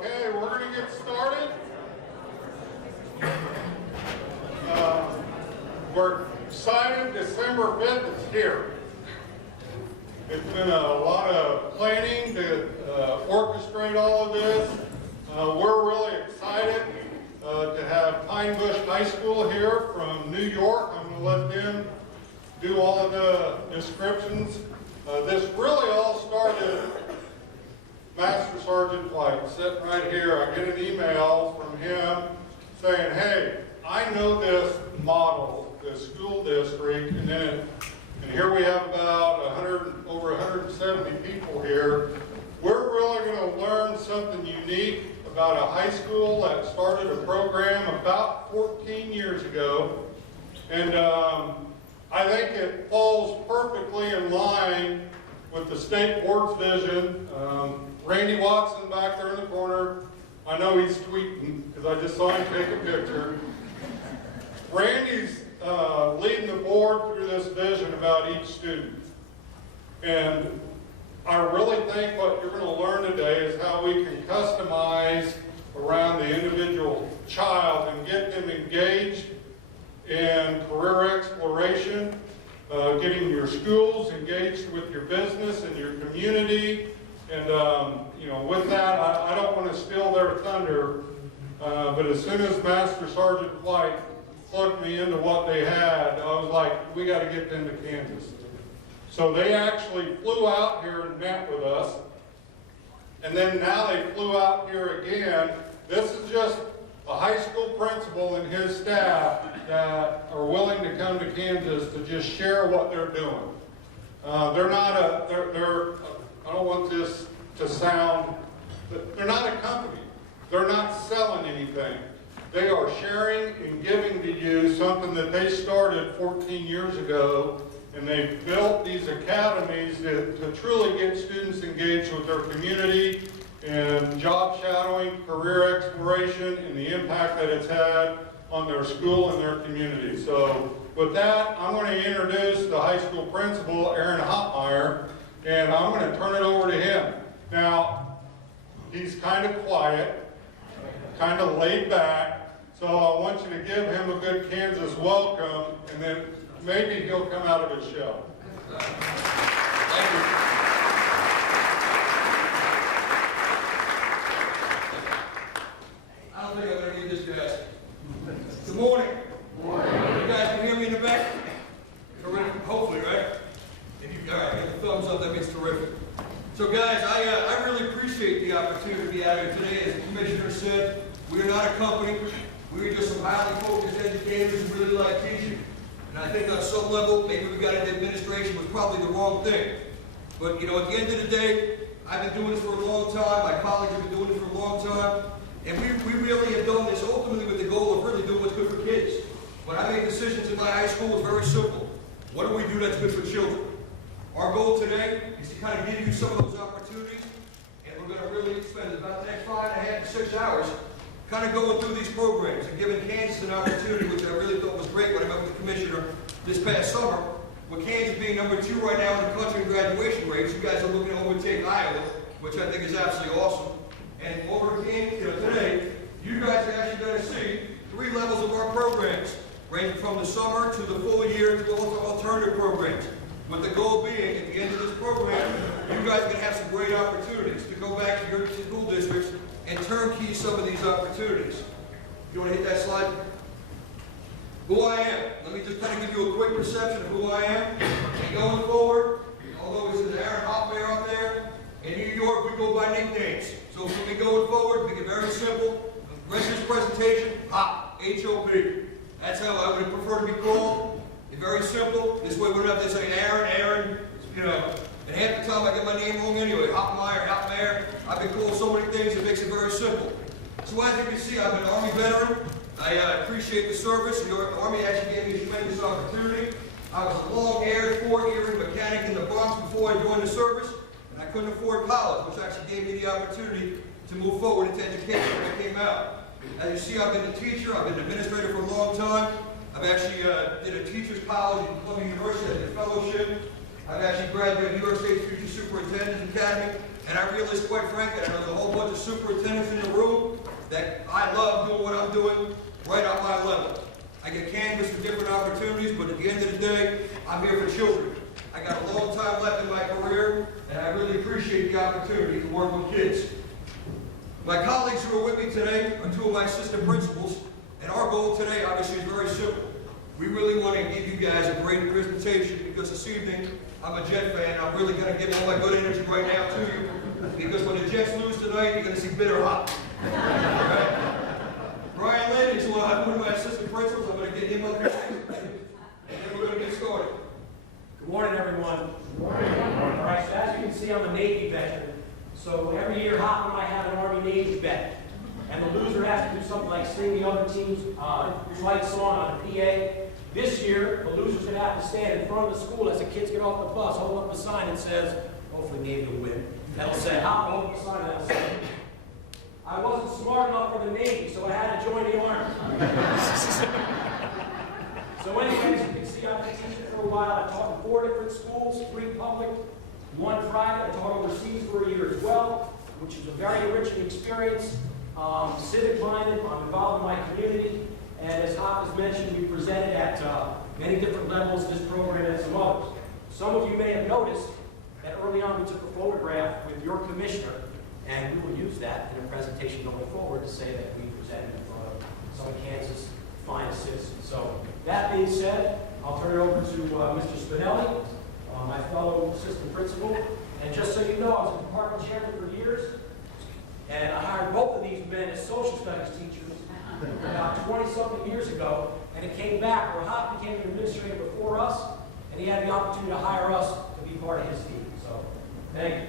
Okay, we're going to get started. We're excited. December 5th is here. It's been a lot of planning to orchestrate all of this. We're really excited to have Pine Bush High School here from New York. I'm going to let them do all of the descriptions. This really all started, Master Sergeant White sitting right here. I get an email from him saying, hey, I know this model, this school district, and here we have about over 170 people here. We're really going to learn something unique about a high school that started a program about 14 years ago. And I think it falls perfectly in line with the state board's vision. Randy Watson back there in the corner, I know he's tweeting because I just saw him take a picture. Randy's leading the board through this vision about each student. And I really think what you're going to learn today is how we can customize around the individual child and get them engaged in career exploration, getting your schools engaged with your business and your community. And with that, I don't want to steal their thunder, but as soon as Master Sergeant White plugged me into what they had, I was like, we got to get them to Kansas. So they actually flew out here and met with us, and then now they flew out here again. This is just a high school principal and his staff that are willing to come to Kansas to just share what they're doing. I don't want this to sound, they're not a company. They're not selling anything. They are sharing and giving to you something that they started 14 years ago, and they've built these academies to truly get students engaged with their community and job shadowing, career exploration, and the impact that it's had on their school and their community. So with that, I'm going to introduce the high school principal, Aaron Hopmeyer, and I'm going to turn it over to him. Now, he's kind of quiet, kind of laid back, so I want you to give him a good Kansas welcome, and then maybe he'll come out of his shell. Thank you. I don't think I'm going to need this, guys. Good morning. Good morning. You guys can hear me in the back? Hopefully, right? If you all right, get the thumbs up, that means terrific. So guys, I really appreciate the opportunity to be out here today. As the commissioner said, we are not a company. We are just some highly focused educators who really like teaching. And I think on some level, maybe we got into administration was probably the wrong thing. But at the end of the day, I've been doing this for a long time. My colleagues have been doing this for a long time. And we really have done this ultimately with the goal of really doing what's good for kids. When I made decisions in my high school, it was very simple. What do we do that's good for children? Our goal today is to kind of give you some of those opportunities, and we're going to really spend about the next 5.5 to 6 hours kind of going through these programs and giving Kansas an opportunity, which I really thought was great when I met with the commissioner this past summer. With Kansas being number 2 right now in the country in graduation rates, you guys are looking to overtake Iowa, which I think is absolutely awesome. And over today, you guys are actually going to see 3 levels of our programs, ranging from the summer to the full year to all the alternative programs. With the goal being, at the end of this program, you guys are going to have some great opportunities to go back to your school districts and turnkey some of these opportunities. You want to hit that slide? Who I am. Let me just kind of give you a quick perception of who I am. And going forward, although it says Aaron Hopmeyer up there, in New York we go by nicknames. So when we going forward, make it very simple. The rest of this presentation, HOP, H-O-P. That's how I would prefer to be called. It's very simple. This way we don't have to say Aaron, and half the time I get my name wrong anyway. Hopmeyer. I've been called so many things, it makes it very simple. So as you can see, I'm an Army veteran. I appreciate the service. The Army actually gave me a tremendous opportunity. I was a long-haired 4-year mechanic in the Bronx before I joined the service, and I couldn't afford college, which actually gave me the opportunity to move forward into education when I came out. As you see, I've been a teacher. I've been an administrator for a long time. I've actually did a teacher's college at Columbia University. I did a fellowship. I've actually graduated New York State Future Superintendent Academy, and I realized, quite frankly, I know there's a whole bunch of superintendents in the room that I love doing what I'm doing right on my level. I get canvassed for different opportunities, but at the end of the day, I'm here for children. I got a long time left in my career, and I really appreciate the opportunity to work with kids. My colleagues who are with me today are two of my assistant principals, and our goal today, obviously, is very simple. We really want to give you guys a great presentation because this evening, I'm a Jet fan. I'm really going to give all my good energy right now to you because when the Jets lose tonight, you're going to see bitter hot. Right? Brian Lynn is one of my assistant principals. I'm going to get him up here, and then we're going to get started. Good morning, everyone. Good morning. All right, so as you can see, I'm a Navy veteran. So every year, Hopper and I have an Army-Navy bet. And the loser has to do something like sing the other team's flight song on a PA. This year, the loser's going to have to stand in front of the school as the kids get off the bus, hold up a sign that says, hopefully Navy will win. That'll say, Hopper, hold up a sign that'll say, I wasn't smart enough for the Navy, so I had to join the Army. So anyways, you can see I've been teaching for a while. I taught in 4 different schools, 3 public, 1 private. I taught overseas for a year as well, which is a very enriching experience. Civic-minded, I'm involved in my community, and as Hop has mentioned, we presented at many different levels of this program and some others. Some of you may have noticed that early on we took a photograph with your commissioner, and we will use that in a presentation going forward to say that we presented in front of some of Kansas' finest citizens. So that being said, I'll turn it over to Mr. Spinelli, my fellow assistant principal. And just so you know, I was a department chairman for years. And I hired both of these men as social studies teachers about 20-something years ago, and it came back where Hop became an administrator before us, and he had the opportunity to hire us to be part of his team. So, thank you.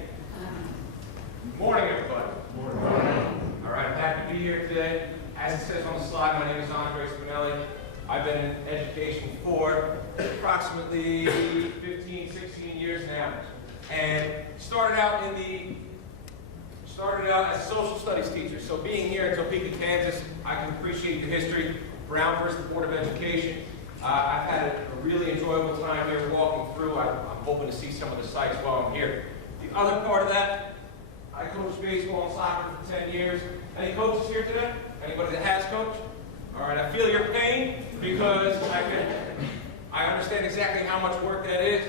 Good morning, everybody. Good morning. All right, I'm happy to be here today. As it says on the slide, my name is Andre Spinelli. I've been in education for approximately 15, 16 years now, and started out as a social studies teacher. So being here in Topeka, Kansas, I can appreciate the history. Brown versus the Board of Education. I've had a really enjoyable time here walking through. I'm hoping to see some of the sites while I'm here. The other part of that, I coached baseball and soccer for 10 years. Any coaches here today? Anybody that has coached? All right, I feel your pain because I understand exactly how much work that is,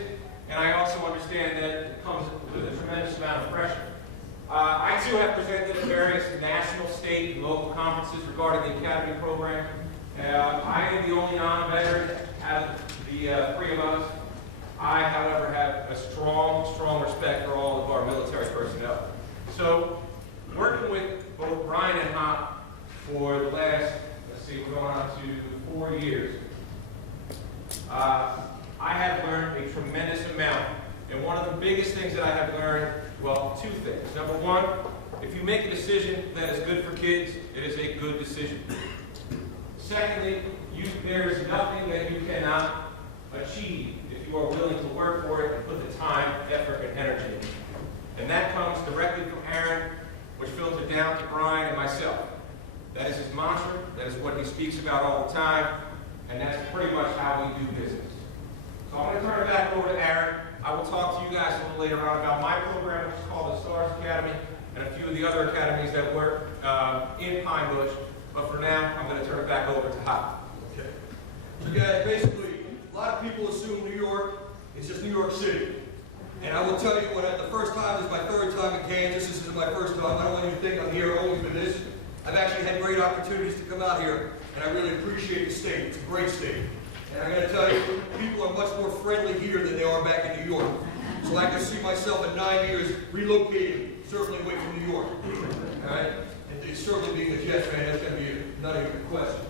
and I also understand that it comes with a tremendous amount of pressure. I too have presented at various national, state, and local conferences regarding the Academy program. I am the only non-veteran out of the 3 of us. I, however, have a strong respect for all of our military personnel. So, working with both Brian and Hop for the last, we're going on to 4 years, I have learned a tremendous amount. And one of the biggest things that I have learned, well, 2 things. Number 1, if you make a decision that is good for kids, it is a good decision. Secondly, there is nothing that you cannot achieve if you are willing to work for it and put the time, effort, and energy in. And that comes directly from Aaron, which filtered down to Brian and myself. That is his mantra, that is what he speaks about all the time, and that's pretty much how we do business. So I'm going to turn it back over to Aaron. I will talk to you guys a little later on about my program, which is called the Stars Academy, and a few of the other academies that work in Pine Bush. But for now, I'm going to turn it back over to Hop. Okay. So guys, basically, a lot of people assume New York is just New York City. And I will tell you, the first time, this is my 3rd time in Kansas. This is my first time. I don't want you to think I'm here only for this. I've actually had great opportunities to come out here, and I really appreciate the state. It's a great state. And I'm going to tell you, people are much more friendly here than they are back in New York. So I can see myself in 9 years relocating, certainly away from New York. All right? And certainly being a Jets fan, that's going to be not even a question.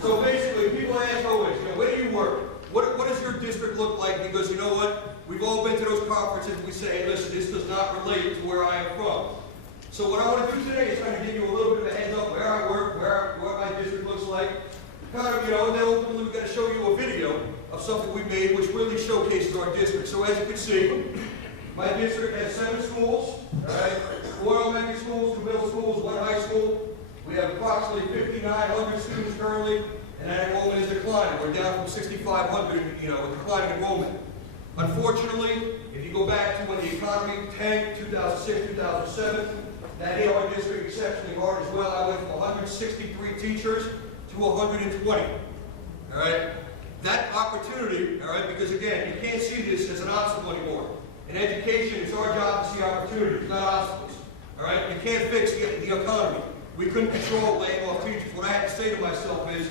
So basically, people ask always, where do you work? What does your district look like? Because you know what? We've all been to those conferences. We say, hey, listen, this does not relate to where I am from. So what I want to do today is kind of give you a little bit of a heads up where I work, what my district looks like. Kind of, and then ultimately we're going to show you a video of something we made which really showcases our district. So as you can see, my district has 7 schools, all right? 4 elementary schools, 2 middle schools, 1 high school. We have approximately 5,900 students currently, and that enrollment is declining. We're down from 6,500, with declining enrollment. Unfortunately, if you go back to when the economy tanked, 2006, 2007, that hit our district exceptionally hard as well. I went from 163 teachers to 120. All right? That opportunity, all right, because again, you can't see this as an obstacle anymore. In education, it's our job to see opportunities, not obstacles. All right? You can't fix the economy. We couldn't control laying off teachers. What I had to say to myself is,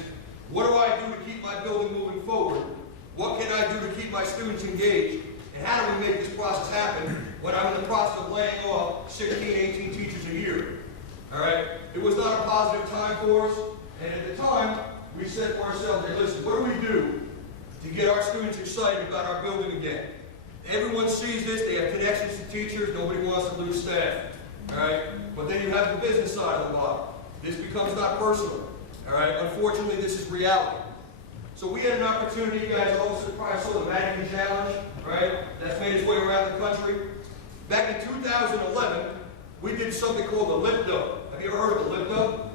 what do I do to keep my building moving forward? What can I do to keep my students engaged? And how do we make this process happen when I'm in the process of laying off 16, 18 teachers a year? All right? It was not a positive time for us. And at the time, we said to ourselves, hey, listen, what do we do to get our students excited about our building again? Everyone sees this. They have connections to teachers. Nobody wants to lose staff. All right? But then you have the business side of the model. This becomes not personal. All right? Unfortunately, this is reality. So we had an opportunity, you guys also probably saw the Mannequin Challenge, right? That's made its way around the country. Back in 2011, we did something called the lip dub. Have you ever heard of the lip dub?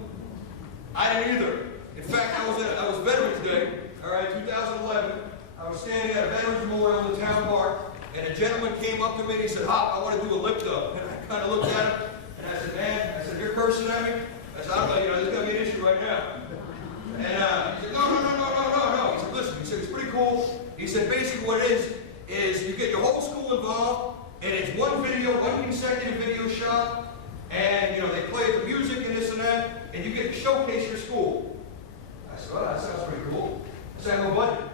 I didn't either. In fact, I was Veterans Day, all right, 2011. I was standing at a Veterans Memorial in the town park, and a gentleman came up to me and he said, "Hop, I want to do a lip dub." And I kind of looked at him, and I said, "Man," I said, "you're cursing at me?" I said, "I don't know, there's going to be an issue right now." And he said, no. He said, listen, he said, it's pretty cool. He said, basically what it is you get your whole school involved, and it's one video, one consecutive video shot, and, you know, they play the music and this and that, and you get to showcase your school. I said, well, that sounds pretty cool. I said, I have no budget.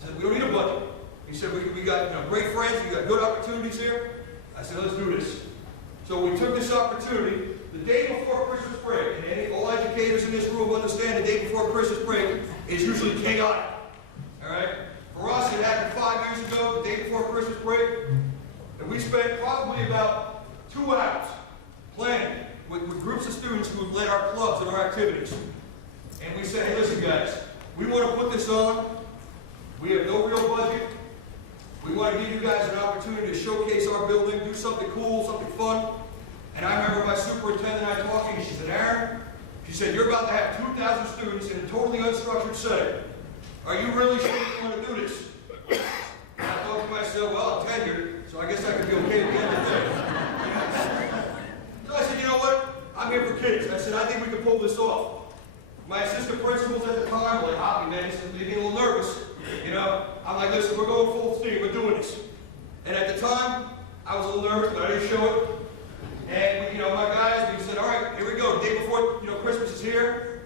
He said, we don't need a budget. He said, we got, you know, great friends, we got good opportunities here. I said, let's do this. So we took this opportunity. The day before Christmas break, and all educators in this room understand the day before Christmas break is usually chaotic. All right? For us, it happened 5 years ago, the day before Christmas break, and we spent probably about 2 hours planning with groups of students who led our clubs and our activities. And we said, hey, listen, guys, we want to put this on. We have no real budget. We want to give you guys an opportunity to showcase our building, do something cool, something fun. And I remember my superintendent and I talking, and she said, Aaron, she said, you're about to have 2,000 students in a totally unstructured setting. Are you really sure you want to do this? And I thought to myself, well, I'm tenured, so I guess I could be okay at the end of the day. So I said, you know what? I'm here for kids. I said, I think we can pull this off. My assistant principals at the time were like, Hoppy, man, he said, they're getting a little nervous. You know, I'm like, listen, we're going full steam, we're doing this. And at the time, I was a little nervous, but I didn't show it. And, you know, my guys, we said, all right, here we go. The day before, you know, Christmas is here.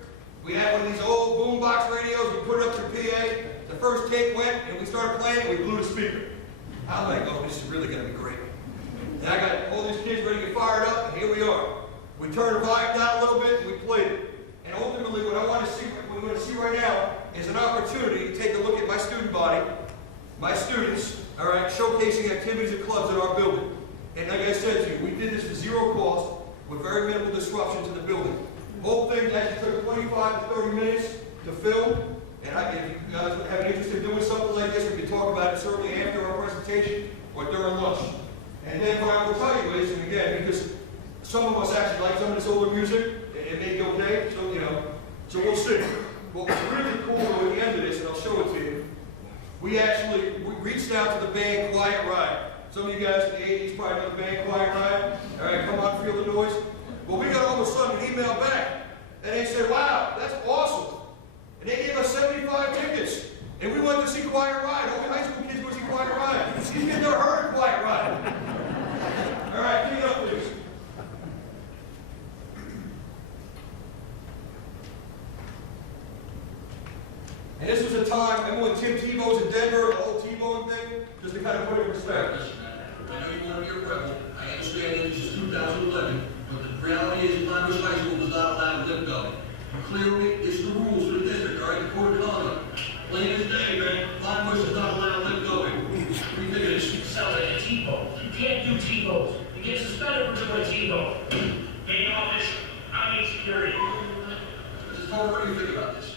We had one of these old boombox radios. We put it up to the PA. The first tape went, and we started playing, and we blew the speaker. I'm like, oh, this is really going to be great. And I got all these kids ready to get fired up, and here we are. We turned the volume down a little bit, and we played it. And ultimately, what I want to see, what we're going to see right now is an opportunity to take a look at my student body, my students, all right, showcasing activities and clubs in our building. And like I said to you, we did this for zero cost with very minimal disruption to the building. The whole thing actually took 25 to 30 minutes to film. And if you guys have an interest in doing something like this, we can talk about it certainly after our presentation or during lunch. And then what I will tell you is, and again, because some of us actually like some of this older music, it may be okay, so you know, so we'll see. What was really cool at the end of this, and I'll show it to you, we reached out to the band Quiet Ride. Some of you guys in the 80s probably know the band Quiet Ride. All right, come on, feel the noise. Well, we got all of a sudden an email back, and they said, wow, that's awesome. And they gave us 75 tickets. And we went to see Quiet Ride. All the high school kids go see Quiet Ride. These kids never heard of Quiet Ride. All right, give it up, please. And this was a time, remember when Tim Tebow's in Denver, the whole Tebow thing? Just to kind of put it in perspective. I know you want to be a rebel. I understand that this is 2011, but the reality is Climbers High School does not allow lip dubbing. Clearly, it's the rules for the district, all right, the code of conduct. Plain as day, man, Climbers does not allow lip dubbing. What do you think of this? Sounds like a T-Bow. You can't do T-Bows. You get suspended for doing a T-Bow. Main office, I need security. Mrs. Palmer, what do you think about this?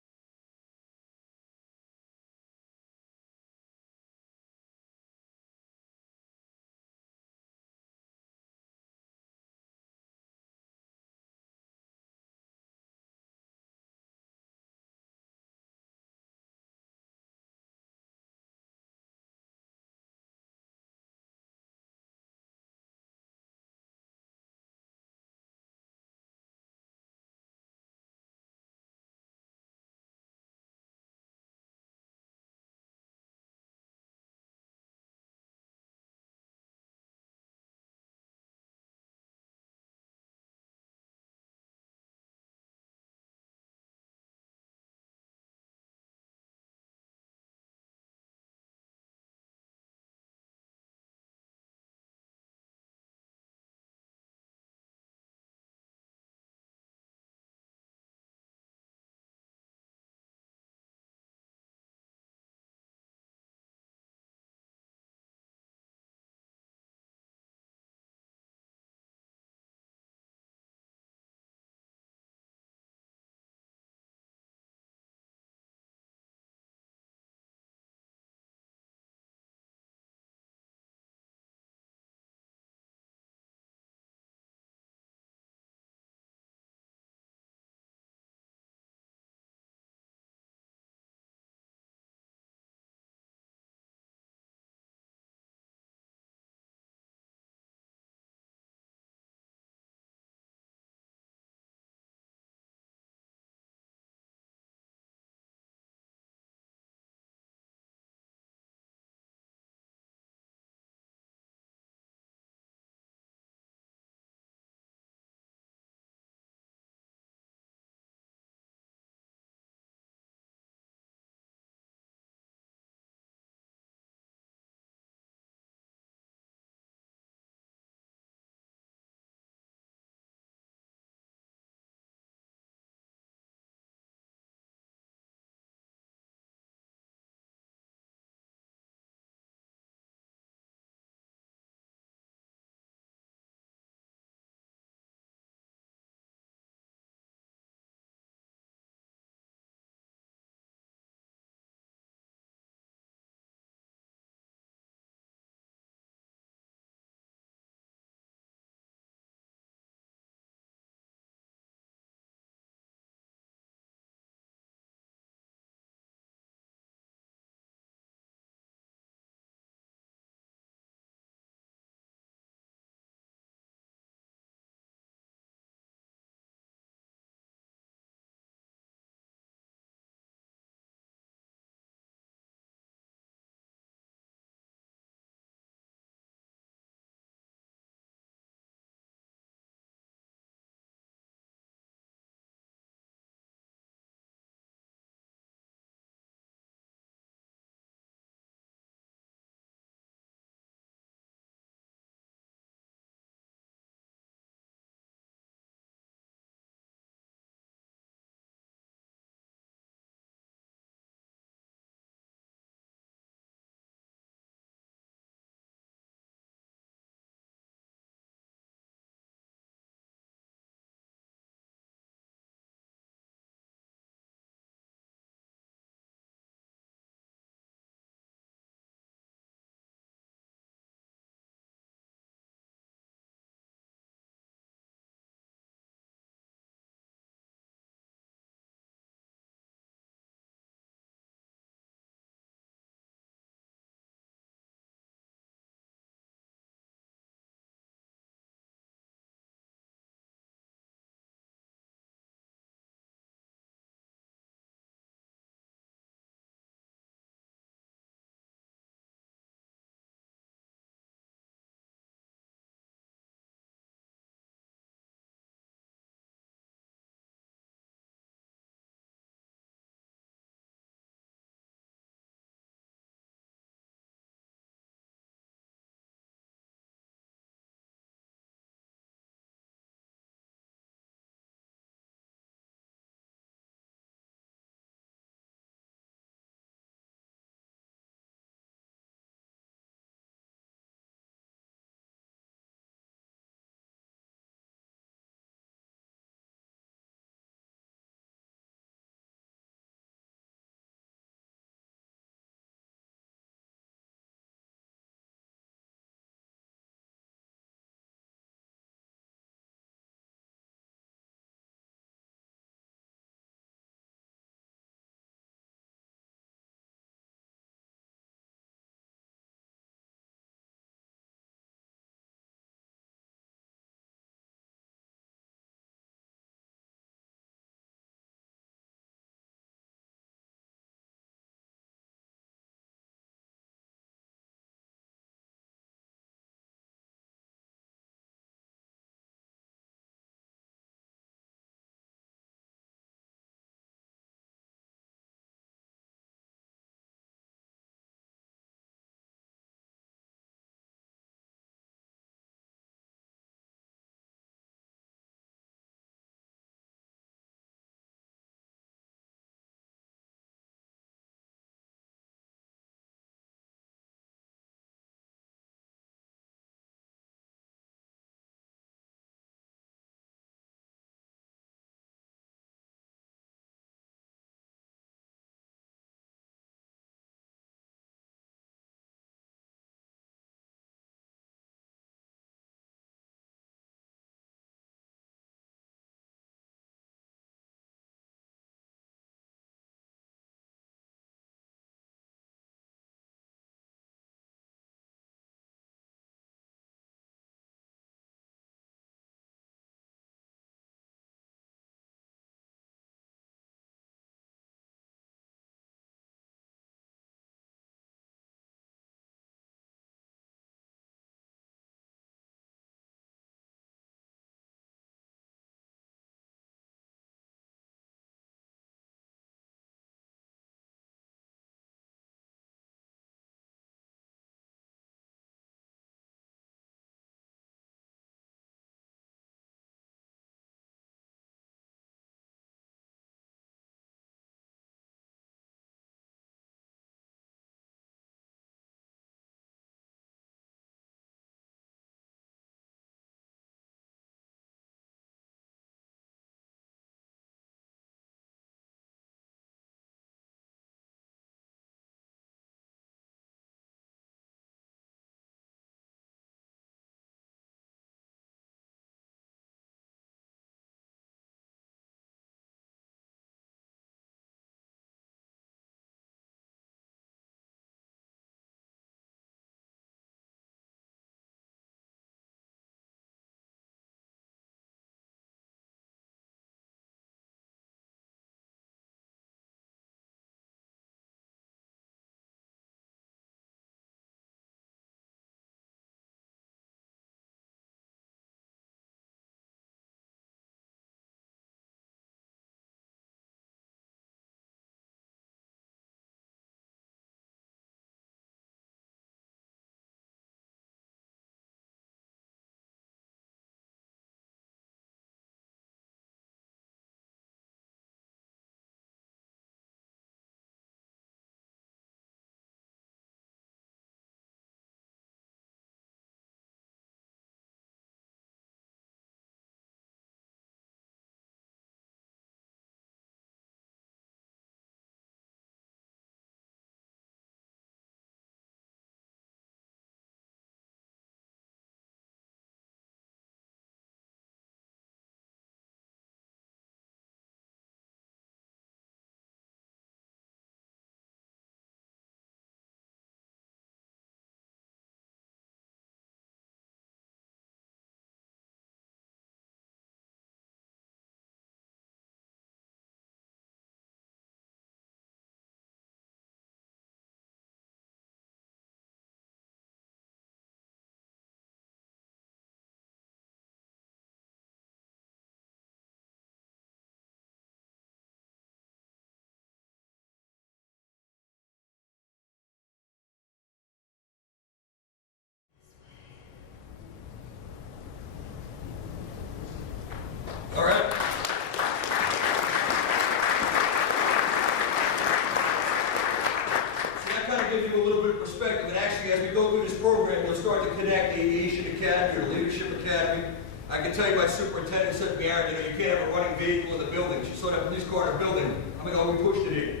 program, you'll start to connect Aviation Academy or Leadership Academy. I can tell you my superintendent said to me, Aaron, you can't have a running vehicle in the building. She saw that police car in the building. I'm like, oh, we pushed it in.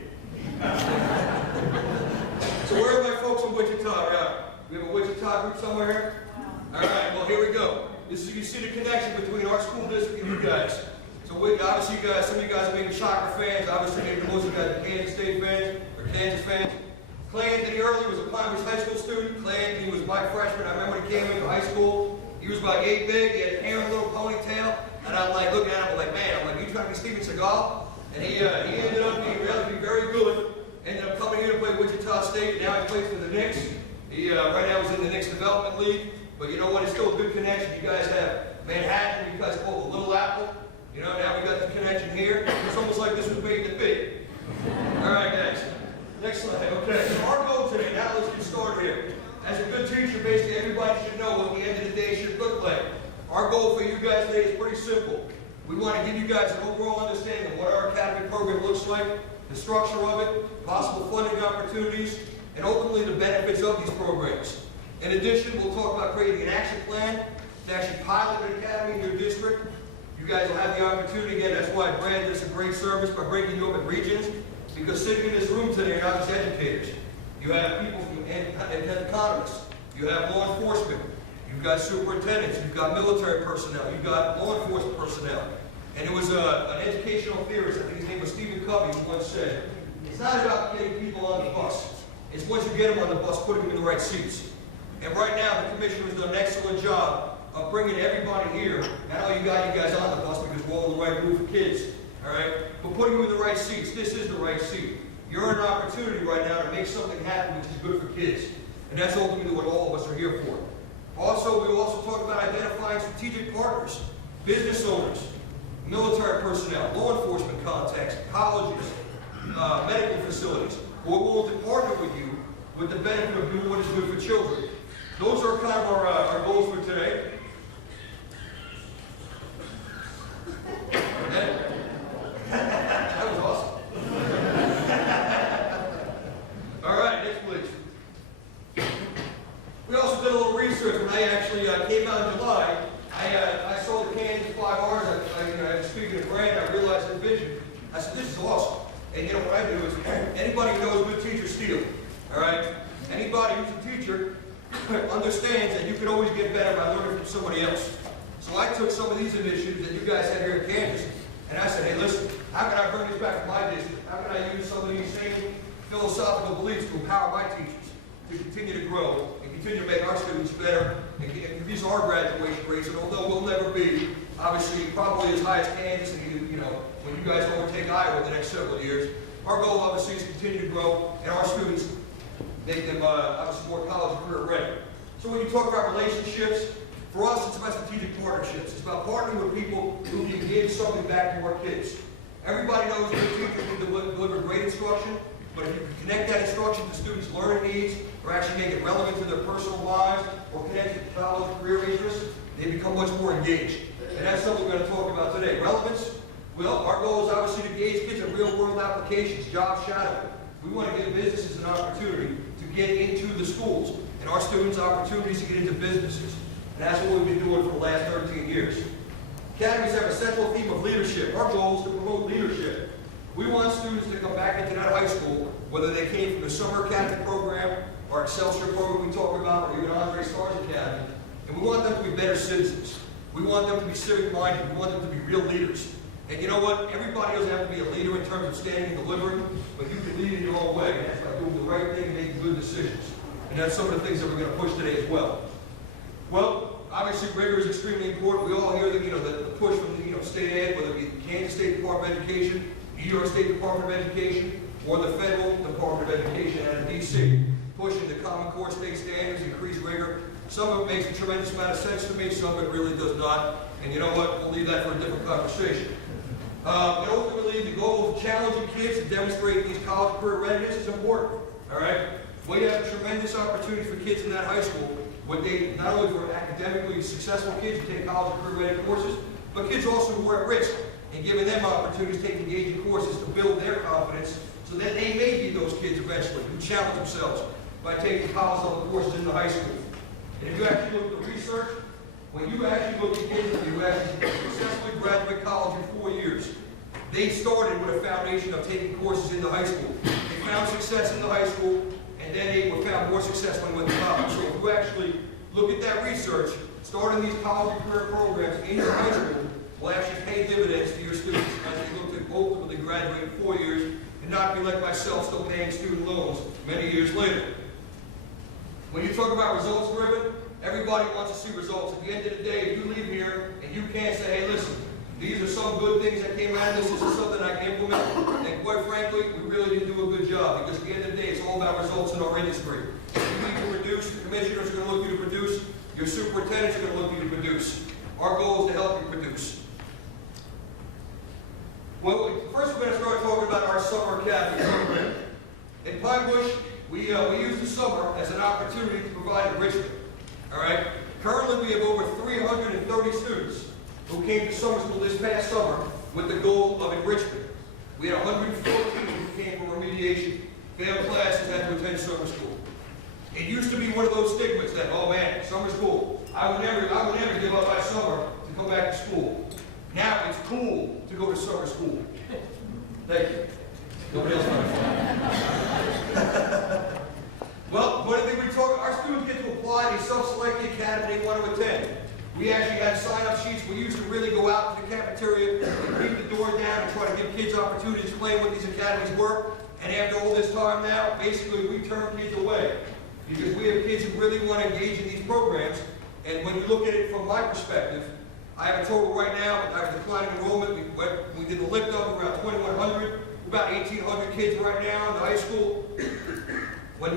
So where are my folks in Wichita? Yeah. We have a Wichita group somewhere here? All right, well, here we go. You see the connection between our school district and you guys. So obviously you guys, some of you guys are maybe soccer fans. Obviously maybe most of you guys are Kansas State fans or Kansas fans. Clay Anthony Early was a Pine Ridge High School student. Clay Anthony was my freshman. I remember when he came into high school. He was about 8 big. He had hair and a little ponytail. And I'm like looking at him, I'm like, man, you trying to be Steven Seagal? And he ended up being relatively very good. Ended up coming here to play Wichita State. And now he plays for the Knicks. He right now is in the Knicks Development League. But you know what? It's still a good connection. You guys have Manhattan. You guys call it the Little Apple. You know, now we got the connection here. It's almost like this was made to be. All right, guys. Next slide. Okay, so our goal today, now let's get started here. As a good teacher, basically everybody should know what the end of the day should look like. Our goal for you guys today is pretty simple. We want to give you guys an overall understanding of what our academy program looks like, the structure of it, possible funding opportunities, and ultimately the benefits of these programs. In addition, we'll talk about creating an action plan to actually pilot an academy in your district. You guys will have the opportunity, again, that's why Brad does a great service by breaking you up in regions. Because sitting in this room today are not just educators. You have people from economists. You have law enforcement. You've got superintendents. You've got military personnel. You've got law enforcement personnel. And it was an educational theorist, I think his name was Stephen Covey, who once said, it's not about getting people on the bus. It's once you get them on the bus, putting them in the right seats. And right now, the commission has done an excellent job of bringing everybody here. Not only you got you guys on the bus because we're all in the right group of kids. All right? But putting you in the right seats. This is the right seat. You're in an opportunity right now to make something happen which is good for kids. And that's ultimately what all of us are here for. Also, we will also talk about identifying strategic partners, business owners, military personnel, law enforcement contacts, colleges, medical facilities, who are willing to partner with you with the benefit of doing what is good for children. Those are kind of our goals for today. That was awesome. All right, next please. We also did a little research when I actually came out in July. I saw the Kansas 5 R's. Speaking of Brand, I realized the vision. I said, this is awesome. And you know what I do is, anybody who knows good teachers steal. All right? Anybody who's a teacher understands that you can always get better by learning from somebody else. So I took some of these initiatives that you guys had here in Kansas, and I said, hey, listen, how can I bring this back to my district? How can I use some of these same philosophical beliefs to empower my teachers to continue to grow and continue to make our students better? And these are graduation rates, and although we'll never be, obviously, probably as high as Kansas, and when you guys overtake Iowa the next several years, our goal obviously is to continue to grow, and our students make them obviously more college and career ready. So when you talk about relationships, for us it's about strategic partnerships. It's about partnering with people who can give something back to our kids. Everybody knows that a teacher can deliver great instruction, but if you can connect that instruction to students' learning needs, or actually make it relevant to their personal lives, or connect it to college and career interests, they become much more engaged. And that's something we're going to talk about today. Relevance. Well, our goal is obviously to engage kids in real-world applications, job shadowing. We want to give businesses an opportunity to get into the schools, and our students opportunities to get into businesses. And that's what we've been doing for the last 13 years. Academies have a central theme of leadership. Our goal is to promote leadership. We want students to come back into that high school, whether they came from the Summer Academy program, or Excelsior program we talk about, or even Andre Starr's Academy, and we want them to be better citizens. We want them to be civic-minded. We want them to be real leaders. And you know what? Everybody doesn't have to be a leader in terms of standing and delivering, but you can lead in your own way. And that's by doing the right thing and making good decisions. And that's some of the things that we're going to push today as well. Well, obviously rigor is extremely important. We all hear the push from the state ed, whether it be the Kansas State Department of Education, New York State Department of Education, or the Federal Department of Education out of D.C., pushing the Common Core state standards, increased rigor. Some of it makes a tremendous amount of sense to me, some of it really does not. And you know what? We'll leave that for a different conversation. And ultimately, the goal of challenging kids to demonstrate these college career readiness is important. All right? We have tremendous opportunities for kids in that high school, not only for academically successful kids who take college career ready courses, but kids also who are at risk, and giving them opportunities to take engaging courses to build their confidence so that they may be those kids eventually who challenge themselves by taking college level courses in the high school. And if you actually look at the research, when you actually look at kids who actually successfully graduate college in 4 years, they started with a foundation of taking courses in the high school. They found success in the high school, and then they found more success when they went to college. So if you actually look at that research, starting these college and career programs in your high school will actually pay dividends to your students as they look to ultimately graduate in 4 years and not be like myself, still paying student loans many years later. When you talk about results driven, everybody wants to see results. At the end of the day, if you leave here and you can't say, hey, listen, these are some good things that came out of this is something I can implement, and quite frankly, we really didn't do a good job, because at the end of the day, it's all about results in our industry. You need to produce, the commissioners are going to look you to produce, your superintendents are going to look you to produce. Our goal is to help you produce. Well, first we're going to start talking about our summer academy program. In Pine Bush, we use the summer as an opportunity to provide enrichment. All right? Currently, we have over 330 students who came to summer school this past summer with the goal of enrichment. We had 114 who came for remediation, failed classes, had to attend summer school. It used to be one of those stigmas that, oh man, summer school, I would never give up my summer to come back to school. Now it's cool to go to summer school. Thank you. Nobody else want to Well, one thing we talk, our students get to apply, they self-select the academy they want to attend. We actually had sign-up sheets. We used to really go out to the cafeteria and keep the door down and try to give kids opportunities to explain what these academies were. And after all this time now, basically we turn kids away because we have kids who really want to engage in these programs. And when you look at it from my perspective, I have a total right now, I have declining enrollment. We did the lift up around 2,100, about 1,800 kids right now in the high school. When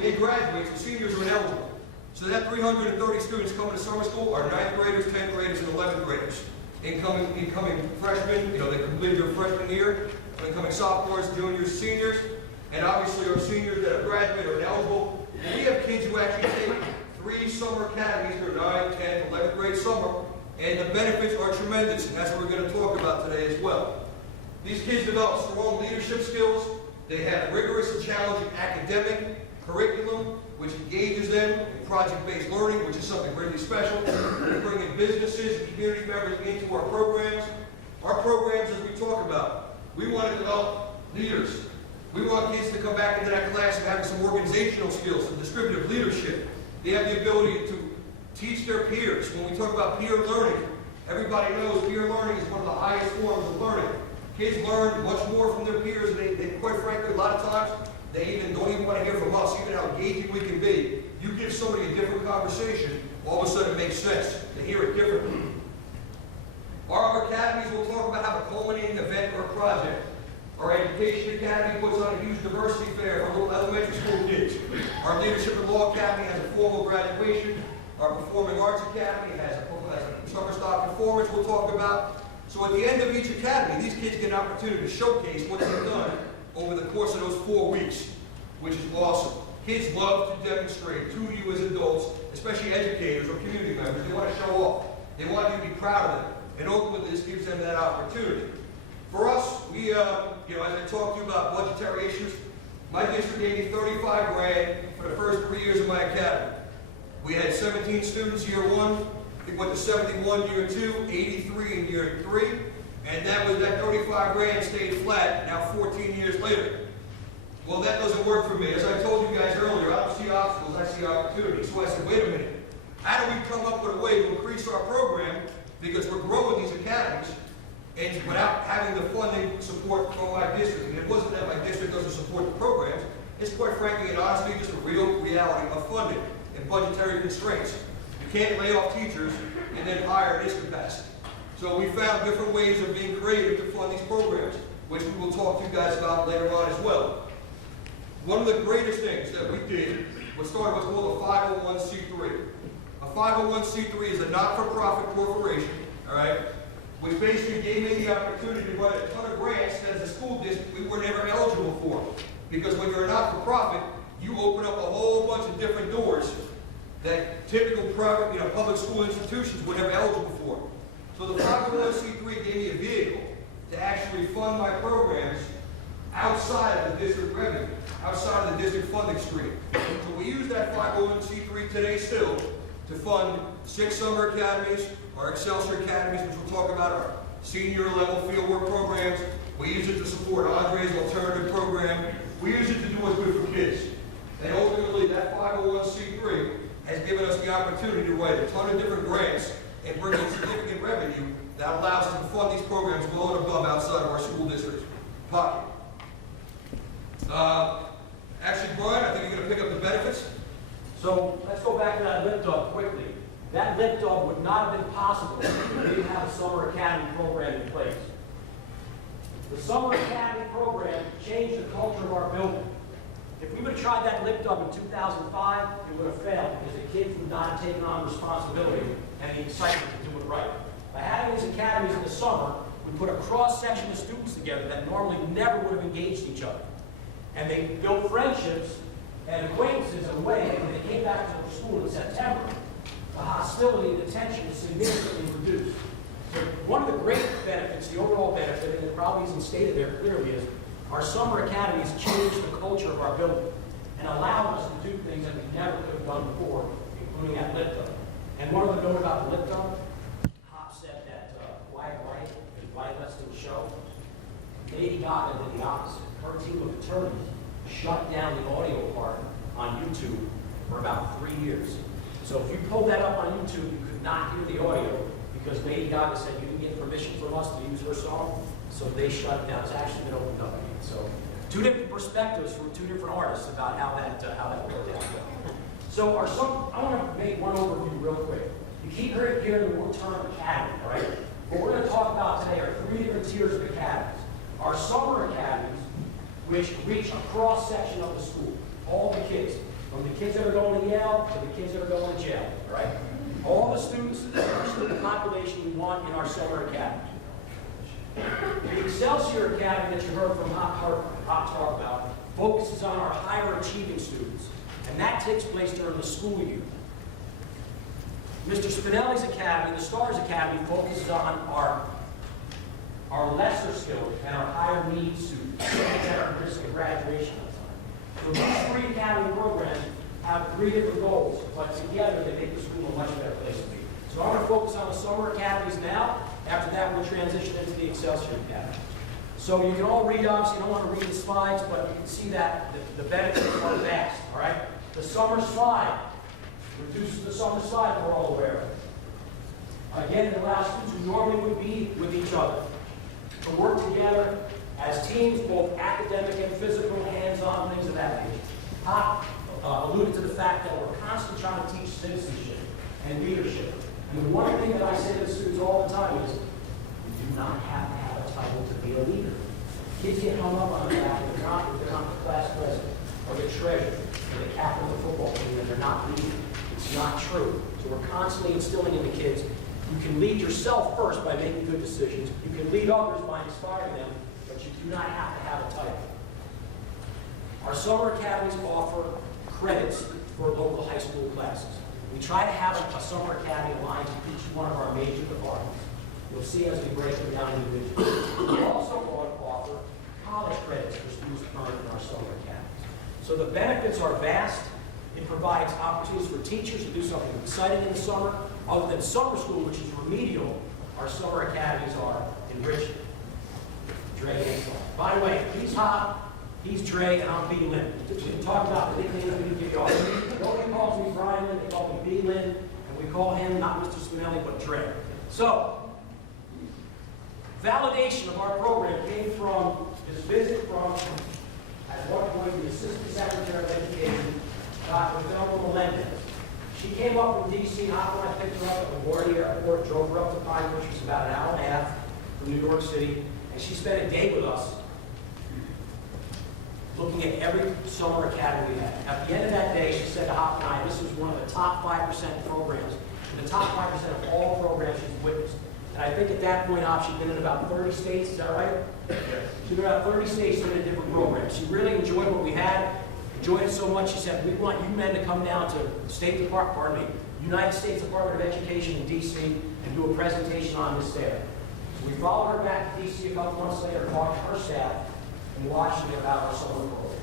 they graduate, the seniors are ineligible. So that 330 students coming to summer school are 9th graders, 10th graders, and 11th graders. Incoming freshmen, they completed their freshman year, incoming sophomores, juniors, seniors, and obviously our seniors that have graduated are ineligible. And we have kids who actually take 3 summer academies, their 9th, 10th, 11th grade summer, and the benefits are tremendous, and that's what we're going to talk about today as well. These kids develop strong leadership skills. They have rigorous and challenging academic curriculum, which engages them in project-based learning, which is something really special. We bring in businesses and community members into our programs. Our programs, as we talk about, we want to develop leaders. We want kids to come back into that class and having some organizational skills, some distributive leadership. They have the ability to teach their peers. When we talk about peer learning, everybody knows peer learning is one of the highest forms of learning. Kids learn much more from their peers, and they quite frankly, a lot of times, they don't even want to hear from us, even how engaging we can be. You give somebody a different conversation, all of a sudden it makes sense. They hear it differently. Our academies will talk about how a culminating event or project. Our Education Academy puts on a huge diversity fair for little elementary school kids. Our Leadership and Law Academy has a formal graduation. Our Performing Arts Academy has a summer stock performance we'll talk about. So at the end of each academy, these kids get an opportunity to showcase what they've done over the course of those 4 weeks, which is awesome. Kids love to demonstrate to you as adults, especially educators or community members. They want to show off. They want you to be proud of them. And ultimately, this gives them that opportunity. For us, we, as I talked to you about budgetary issues, my district gave me $35 grand for the first 3 years of my academy. We had 17 students year 1. It went to 71 year 2, 83 in year 3. And that 35 grand stayed flat now 14 years later. Well, that doesn't work for me. As I told you guys earlier, I don't see obstacles, I see opportunities. So I said, wait a minute. How do we come up with a way to increase our program, because we're growing these academies, and without having the funding support from my district? And it wasn't that my district doesn't support the programs. It's quite frankly and honestly just a real reality of funding and budgetary constraints. You can't lay off teachers and then hire in this capacity. So we found different ways of being creative to fund these programs, which we will talk to you guys about later on as well. One of the greatest things that we did was start what's called a 501c3. A 501c3 is a not-for-profit corporation, all right, which basically gave me the opportunity to run a ton of grants that as a school district we were never eligible for. Because when you're a not-for-profit, you open up a whole bunch of different doors that typical private, public school institutions were never eligible for. So the 501c3 gave me a vehicle to actually fund my programs outside of the district revenue. outside of the district funding stream. So we use that 501c3 today still to fund 6 summer academies, our Excelsior Academies, which we'll talk about, our senior level fieldwork programs. We use it to support Andre's alternative program. We use it to do what's good for kids. And ultimately, that 501c3 has given us the opportunity to write a ton of different grants and bring in significant revenue that allows us to fund these programs well and above outside of our school district's pocket. Actually, Brian, I think you're going to pick up the benefits. So let's go back to that lip dub quickly. That lip dub would not have been possible if we didn't have a summer academy program in place. The summer academy program changed the culture of our building. If we would have tried that lip dub in 2005, it would have failed because the kids would not have taken on responsibility and the excitement to do it right. By having these academies in the summer, we put a cross-section of students together that normally never would have engaged each other. And they built friendships and acquaintances in a way that when they came back to the school in September, the hostility and the tension was significantly reduced. So one of the great benefits, the overall benefit, and it probably isn't stated there clearly, is our summer academies changed the culture of our building and allowed us to do things that we never could have done before, including at lip dub. And one other note about the lip dub, Hop said that Quiet Riot invited us to a show. Lady Gaga did the opposite. Her team of attorneys shut down the audio part on YouTube for about 3 years. So if you pulled that up on YouTube, you could not hear the audio because Lady Gaga said you didn't get permission from us to use her song, so they shut it down. It's actually been opened up again. So 2 different perspectives from 2 different artists about how that worked out. So I want to make one overview real quick. You keep hearing the word term academy, all right? What we're going to talk about today are 3 different tiers of academies. Our summer academies, which reach a cross-section of the school, all the kids, from the kids that are going to Yale to the kids that are going to jail, all right? All the students, our student population we want in our summer academy. The Excelsior Academy that you heard from Hop talk about focuses on our higher achieving students, and that takes place during the school year. Mr. Spinelli's Academy, the Stars Academy, focuses on our lesser skilled and our higher needs students that are at risk of graduation on time. So these 3 academy programs have 3 different goals, but together they make the school a much better place to be. So I'm going to focus on the summer academies now. After that, we'll transition into the Excelsior Academy. So you can all read, obviously, you don't want to read the slides, but you can see that the benefits are vast, all right? The summer slide reduces the summer slide, we're all aware of. Again, it allows students who normally would be with each other to work together as teams, both academic and physical, hands-on, things of that nature. Hop alluded to the fact that we're constantly trying to teach citizenship and leadership. And the one thing that I say to the students all the time is, you do not have to have a title to be a leader. Kids get hung up on the fact that they're not the class president or the treasurer or the captain of the football team and they're not leading. It's not true. So we're constantly instilling in the kids, you can lead yourself first by making good decisions. You can lead others by inspiring them, but you do not have to have a title. Our summer academies offer credits for local high school classes. We try to have a summer academy aligned to each one of our major departments. You'll see as we break them down individually. We also offer college credits for students to earn in our summer academies. So the benefits are vast. It provides opportunities for teachers to do something exciting in the summer. Other than summer school, which is remedial, our summer academies are enriching. Dre, by the way, he's Hop, he's Dre, and I'm B. Lynn. We talked about the nicknames we give you all. Nobody calls me Brian Lynn, they call me B. Lynn, and we call him not Mr. Spinelli, but Dre. So, validation of our program came from this visit from, at one point, the Assistant Secretary of Education, Dr. Thelma Melendez. She came up from D.C., Hop and I picked her up at LaGuardia Airport, drove her up to Pine Ridge, which is about an hour and a half from New York City, and she spent a day with us looking at every summer academy we had. At the end of that day, she said to Hop and I, this was one of the top 5% programs, and the top 5% of all programs she's witnessed. And I think at that point, Hop, she'd been in about 30 states, is that right? Yes. She'd been in about 30 states doing different programs. She really enjoyed what we had, enjoyed it so much, she said, we want you men to come down to State Department, United States Department of Education in D.C. and do a presentation on this there. So we followed her back to D.C. a couple months later, talked to her staff, and watching about our summer program.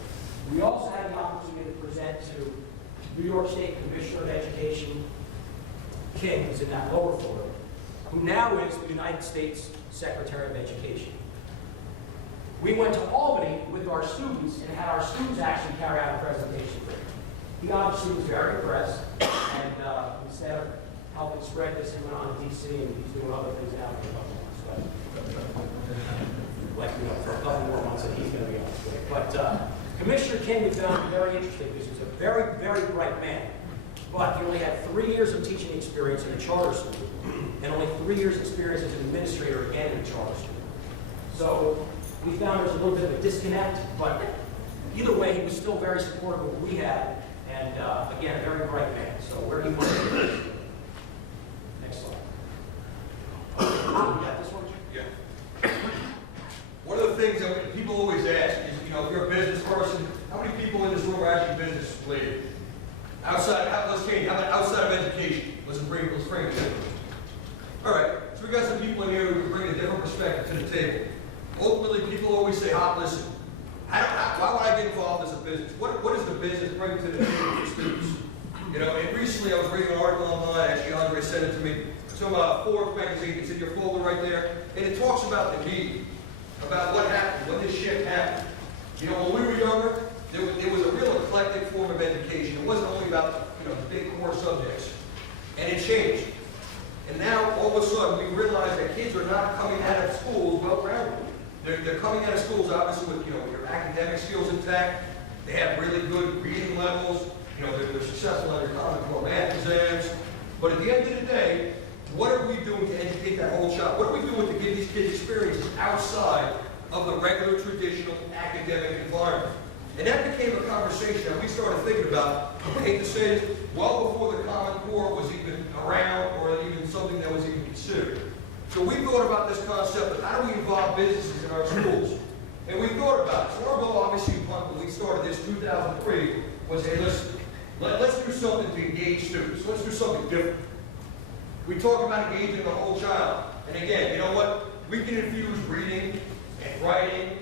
We also had the opportunity to present to New York State Commissioner of Education, King, who's in that lower photo, who now is the United States Secretary of Education. We went to Albany with our students and had our students actually carry out a presentation. He obviously was very impressed, and instead of helping spread this, he went on to D.C. and he's doing other things now for a couple months. Like, for a couple more months that he's going to be on his way. But Commissioner King we found very interesting because he's a very, very bright man. But he only had 3 years of teaching experience in a charter school and only 3 years experience as an administrator again in a charter school. So we found there's a little bit of a disconnect, but either way, he was still very supportive of what we had, and again, a very bright man. So where he went. Next slide. You got this one? Yeah. One of the things that people always ask is, you know, if you're a business person, how many people in this room are actually business related? Let's change. How about outside of education? Let's frame it differently. All right. So we got some people in here who can bring a different perspective to the table. Ultimately, people always say, listen, why would I get involved as a business? What does the business bring to the table for students? You know, and recently I was reading an article online, actually Andre sent it to me, from Forbes magazine. It's in your folder right there, and it talks about the need, about what happened, when this shift happened. You know, when we were younger, it was a real eclectic form of education. It wasn't only about, you know, the big core subjects. And it changed. And now, all of a sudden, we realize that kids are not coming out of schools well-rounded. They're coming out of schools, obviously, with, you know, your academic skills intact. They have really good reading levels. You know, they're successful on their Common Core math exams. But at the end of the day, what are we doing to educate that whole child? What are we doing to give these kids experiences outside of the regular, traditional academic environment? And that became a conversation that we started thinking about, I hate to say it, well before the Common Core was even around or even something that was even considered. So we thought about this concept of how do we involve businesses in our schools? And we thought about it. So our goal, obviously, when we started this in 2003, was, hey, listen, let's do something to engage students. Let's do something different. We talk about engaging the whole child. And again, you know what? We can infuse reading and writing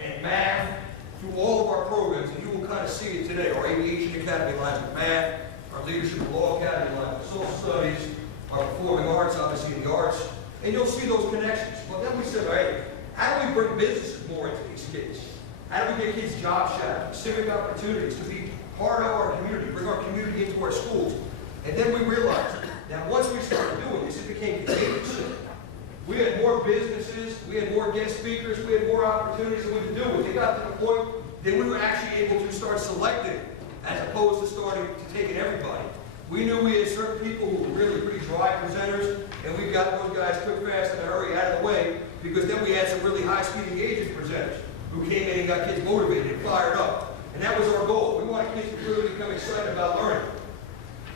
and math through all of our programs, and you will kind of see it today. Our Aviation Academy lines with math, our Leadership and Law Academy lines with social studies, our performing arts, obviously in the arts, and you'll see those connections. But then we said, all right, how do we bring businesses more into these kids? How do we get kids job shadowing, civic opportunities to be part of our community, bring our community into our schools? And then we realized that once we started doing this, it became contagious. We had more businesses, we had more guest speakers, we had more opportunities that we could do. It got to the point that we were actually able to start selecting as opposed to starting to taking everybody. We knew we had certain people who were really pretty dry presenters, and we got those guys quick, fast, in a hurry out of the way, because then we had some really high-speed engaging presenters who came in and got kids motivated and fired up. And that was our goal. We wanted kids to really become excited about learning.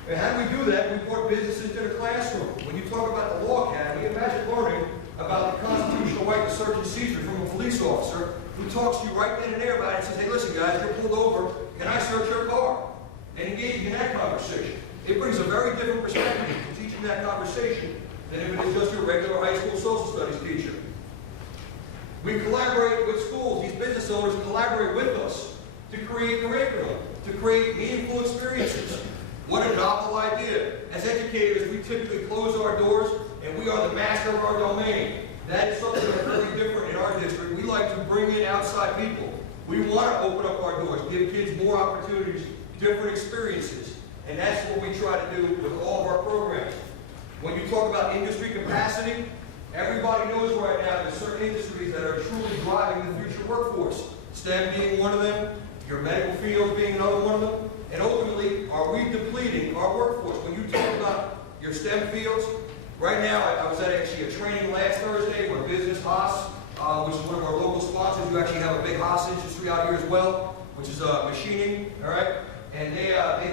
And how do we do that? We brought businesses to the classroom. When you talk about the Law Academy, imagine learning about the constitutional right to search and seizure from a police officer who talks to you right then and there about it and says, hey, listen, guys, you're pulled over. Can I search your car? And engaging in that conversation. It brings a very different perspective to teaching that conversation than if it is just your regular high school social studies teacher. We collaborate with schools. These business owners collaborate with us to create curriculum, to create meaningful experiences. What a novel idea. As educators, we typically close our doors and we are the master of our domain. That is something that's very different in our district. We like to bring in outside people. We want to open up our doors, give kids more opportunities, different experiences. And that's what we try to do with all of our programs. When you talk about industry capacity, everybody knows right now there's certain industries that are truly driving the future workforce. STEM being one of them, your medical field being another one of them. And ultimately, are we depleting our workforce? When you talk about your STEM fields, right now, I was at actually a training last Thursday where Business Haas, which is one of our local sponsors, who actually have a big Haas industry out here as well, which is machining, all right? And they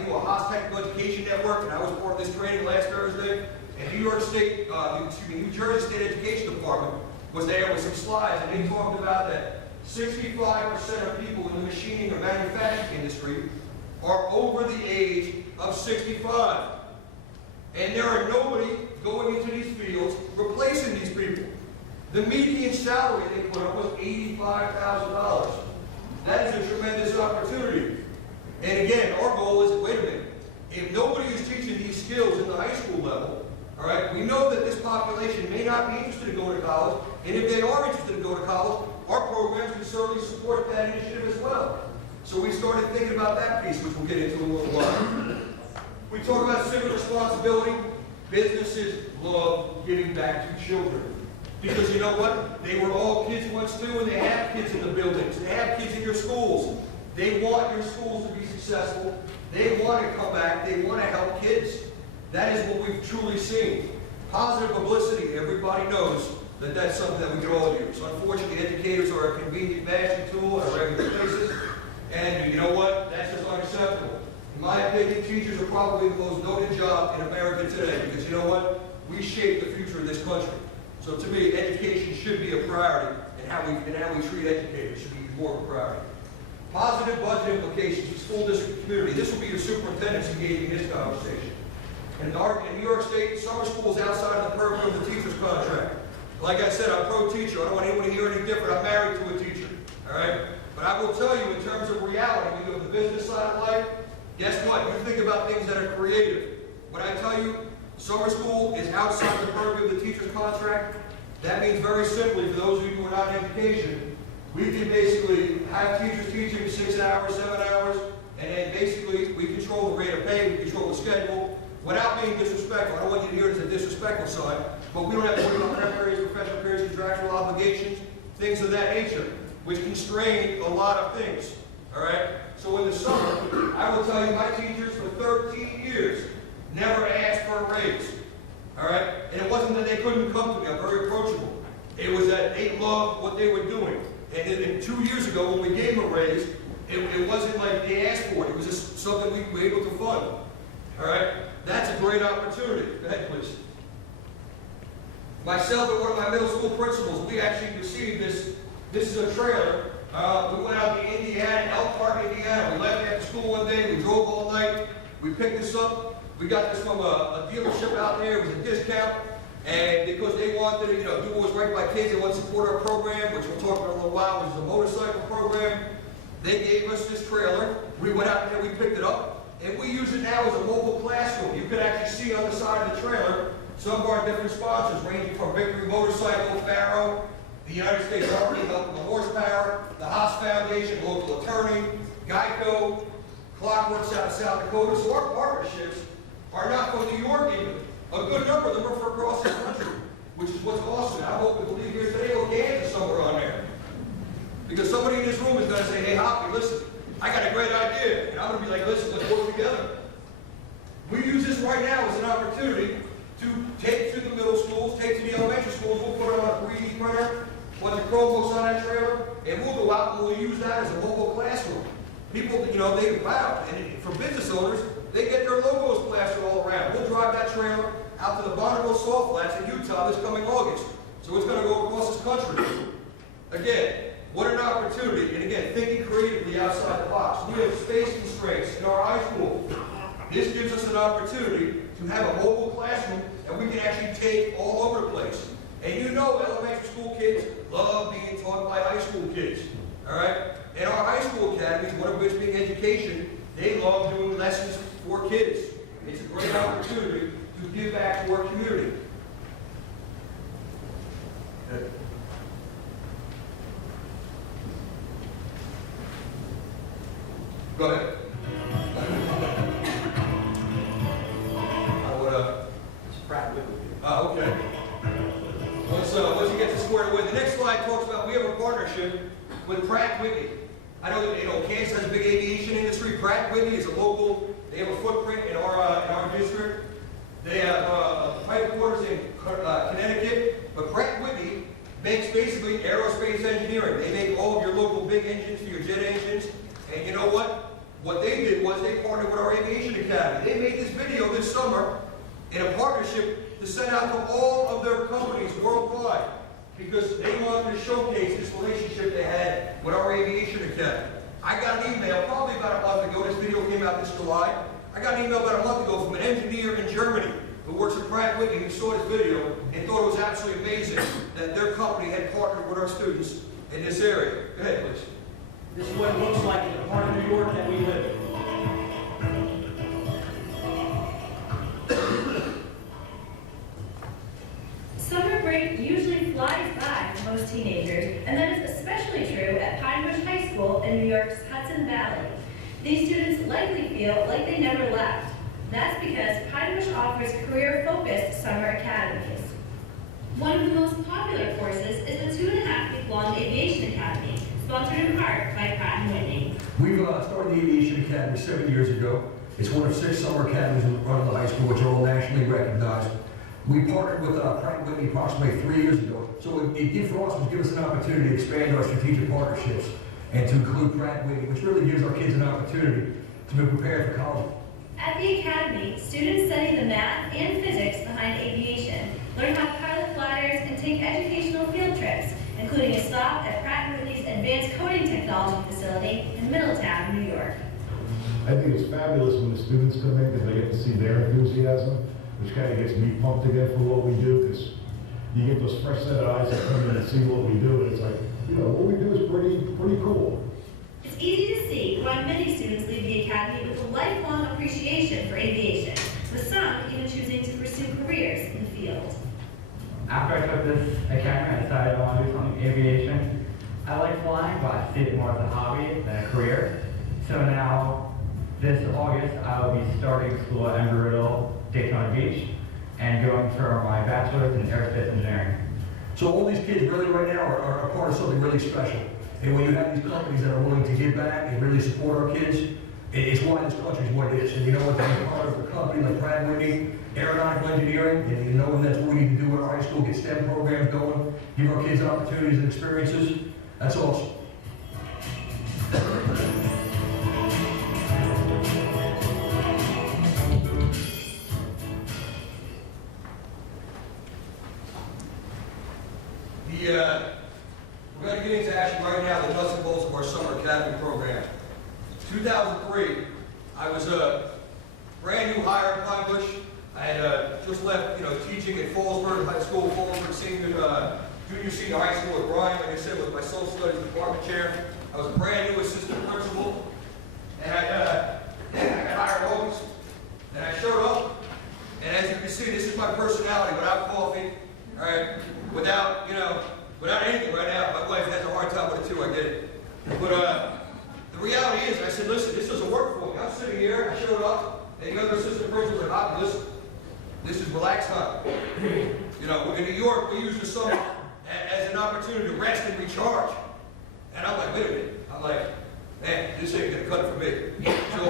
do a Haas Technical Education Network, and I was part of this training last Thursday. And New Jersey State Education Department was there with some slides, and they talked about that 65% of people in the machining or manufacturing industry are over the age of 65. And there are nobody going into these fields replacing these people. The median salary they put up was $85,000. That is a tremendous opportunity. And again, our goal is, wait a minute, if nobody is teaching these skills in the high school level, all right, we know that this population may not be interested in going to college, and if they are interested in going to college, our programs can certainly support that initiative as well. So we started thinking about that piece, which we'll get into in a little while. We talk about civic responsibility. Businesses love giving back to children. Because you know what? They were all kids once too, and they have kids in the buildings. They have kids in your schools. They want your schools to be successful. They want to come back. They want to help kids. That is what we've truly seen. Positive publicity, everybody knows that that's something that we can all use. Unfortunately, educators are a convenient bashing tool on a regular basis. And you know what? That's just unacceptable. In my opinion, teachers are probably the most noted job in America today because you know what? We shape the future of this country. So to me, education should be a priority, and how we treat educators should be more of a priority. Positive budget implications for school district community. This will be your superintendents engaging in this conversation. In New York State, summer school is outside of the purview of the teacher's contract. Like I said, I'm pro-teacher. I don't want anyone to hear any different. I'm married to a teacher. All right? But I will tell you, in terms of reality, when you go to the business side of life, guess what? You think about things that are creative. But I tell you, summer school is outside the purview of the teacher's contract. That means very simply, for those of you who are not in education, we can basically have teachers teaching 6 hours, 7 hours, and then basically we control the rate of pay, we control the schedule, without being disrespectful. I don't want you to hear it as a disrespectful side, but we don't have to worry about prep periods, professional periods, contractual obligations, things of that nature, which constrain a lot of things. All right? So in the summer, I will tell you, my teachers for 13 years never asked for a raise. All right? And it wasn't that they couldn't come to me. I'm very approachable. It was that they loved what they were doing. And 2 years ago, when we gave them a raise, it wasn't like they asked for it. It was just something we were able to fund. All right? That's a great opportunity. Go ahead, please. Myself and one of my middle school principals, we actually received this. This is a trailer. We went out to Indiana, Elk Park, Indiana. We left after school one day. We drove all night. We picked this up. We got this from a dealership out there. It was a discount. And because they wanted to, do what was right by kids, they wanted to support our program, which we'll talk about in a little while, which is a motorcycle program. They gave us this trailer. We went out there, we picked it up, and we use it now as a mobile classroom. You can actually see on the side of the trailer some of our different sponsors, ranging from Victory Motorcycle, Farrow, the United States Army, Helping the Horsepower, the Haas Foundation, Local Attorney, Geico, Clockworks out of South Dakota. So our partnerships are not from New York even. A good number of them are from across the country, which is what's awesome. I hope we leave here today with Kansas somewhere on there. Because somebody in this room is going to say, hey, Hoppy, listen, I got a great idea. And I'm going to be like, listen, let's work together. We use this right now as an opportunity to take to the middle schools, take to the elementary schools. We'll put it on a 3D printer, put the Chromebooks on that trailer, and we'll go out and we'll use that as a mobile classroom. People, they wow. And for business owners, they get their logos plastered all around. We'll drive that trailer out to the Bonneville Salt Flats in Utah this coming August. So it's going to go across this country. Again, what an opportunity. And again, thinking creatively outside the box. We have space constraints in our high school. This gives us an opportunity to have a mobile classroom that we can actually take all over the place. And elementary school kids love being taught by high school kids. All right? And our high school academies, one of which being education, they love doing lessons for kids. It's a great opportunity to give back to our community. Go ahead. Okay. Once you get to square away, the next slide talks about we have a partnership with Pratt Whitney. I know that Kansas has a big aviation industry. Pratt Whitney is a local. They have a footprint in our district. They have headquarters in Connecticut. But Pratt Whitney makes basically aerospace engineering. They make all of your local big engines for your jet engines. And you know what? What they did was they partnered with our aviation academy. They made this video this summer in a partnership to send out to all of their companies worldwide because they wanted to showcase this relationship they had with our aviation academy. I got an email probably about a month ago. This video came out this July. I got an email about a month ago from an engineer in Germany who works at Pratt Whitney who saw this video and thought it was absolutely amazing that their company had partnered with our students in this area. Go ahead, please. This is what it looks like in the part of New York that we live in. Summer break usually flies by for most teenagers, and that is especially true at Pine Bush High School in New York's Hudson Valley. These students likely feel like they never left. That's because Pine Bush offers career-focused summer academies. One of the most popular courses is the 2.5-week-long Aviation Academy, sponsored in part by Pratt & Whitney. We've started the Aviation Academy 7 years ago. It's one of 6 summer academies in front of the high school, which are all nationally recognized. We partnered with Pratt & Whitney approximately 3 years ago. So it did for us was give us an opportunity to expand our strategic partnerships and to include Pratt & Whitney, which really gives our kids an opportunity to be prepared for college. At the Academy, students study the math and physics behind aviation, learn how to pilot gliders, and take educational field trips, including a stop at Pratt & Whitney's Advanced Coding Technology facility in Middletown, New York. I think it's fabulous when the students come in because they get to see their enthusiasm, which kind of gets me pumped again for what we do, because you get those fresh set of eyes that come in and see what we do, and it's like, you know, what we do is pretty cool. It's easy to see why many students leave the Academy with a lifelong appreciation for aviation, with some even choosing to pursue careers in the field. After I took this academy, I decided I want to do something aviation. I like flying, but I see it more as a hobby than a career. So now, this August, I will be starting school at Embry-Riddle, Daytona Beach, and going for my bachelor's in aerospace engineering. So all these kids really right now are a part of something really special. And when you have these companies that are willing to give back and really support our kids, it's why this country is what it is. And you know what, to be part of a company like Pratt & Whitney, aeronautical engineering, and you know, and that's what we need to do at our high school, get STEM programs going, give our kids opportunities and experiences. That's awesome. We're going to get into action right now the nuts and bolts of our summer academy program. 2003, I was a brand new hire at Pine Bush. I had just left, teaching at Fallsburg High School, Fallsburg junior senior high school with Brian, like I said, was my social studies department chair. I was a brand new assistant principal, and I got hired August. And I showed up, and as you can see, this is my personality without coffee, all right, without anything right now. My wife has a hard time with it too, I get it. But the reality is, I said, listen, this doesn't work for me. I'm sitting here, I showed up, and the other assistant principal said, listen, this is relax time. In New York, we use the summer as an opportunity to rest and recharge. And I'm like, wait a minute. I'm like, man, this ain't gonna cut it for me. So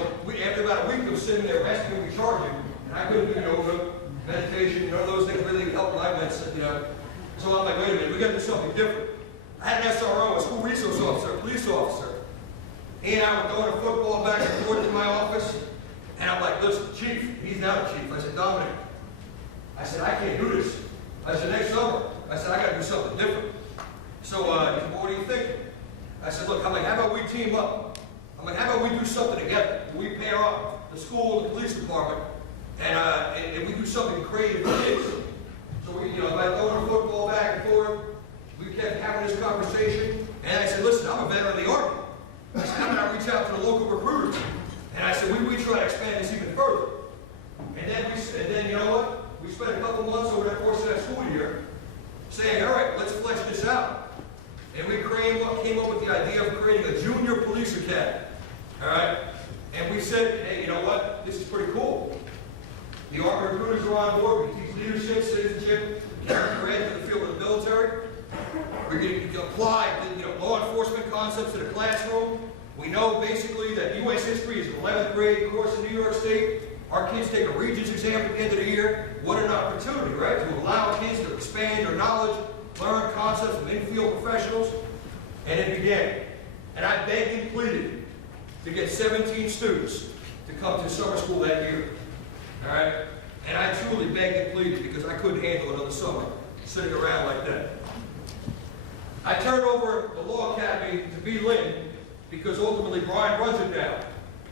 after about a week of sitting there resting and recharging, and I couldn't do yoga, meditation, none of those things really helped my medicine, So I'm like, wait a minute, we gotta do something different. I had an SRO, a school resource officer, a police officer. He and I were going to football back and forth in my office, and I'm like, listen, chief, he's now the chief. I said, Dominic, I said, I can't do this. I said, next summer, I said, I gotta do something different. So he said, well, what are you thinking? I said, look, I'm like, how about we team up? I'm like, how about we do something together? We pair up the school, the police department, and we do something creative for kids. So we, by throwing football back and forth, we kept having this conversation, and I said, listen, I'm a veteran of the Army. I said, I'm gonna reach out to the local recruiters. And I said, we try to expand this even further. And then you know what? We spent a couple months over the course of that school year saying, all right, let's flesh this out. And we came up with the idea of creating a junior police academy. All right? And we said, hey, you know what? This is pretty cool. The Army recruiters are on board. We teach leadership, citizenship, character ed to the field of the military. We're going to apply law enforcement concepts to the classroom. We know basically that U.S. history is an 11th grade course in New York State. Our kids take a Regents exam at the end of the year. What an opportunity, right? To allow kids to expand their knowledge, learn concepts from in-field professionals. And it began. And I begged and pleaded to get 17 students to come to summer school that year. All right? And I truly begged and pleaded because I couldn't handle another summer sitting around like that. I turned over the Law Academy to B. Lynn because ultimately Brian runs it now.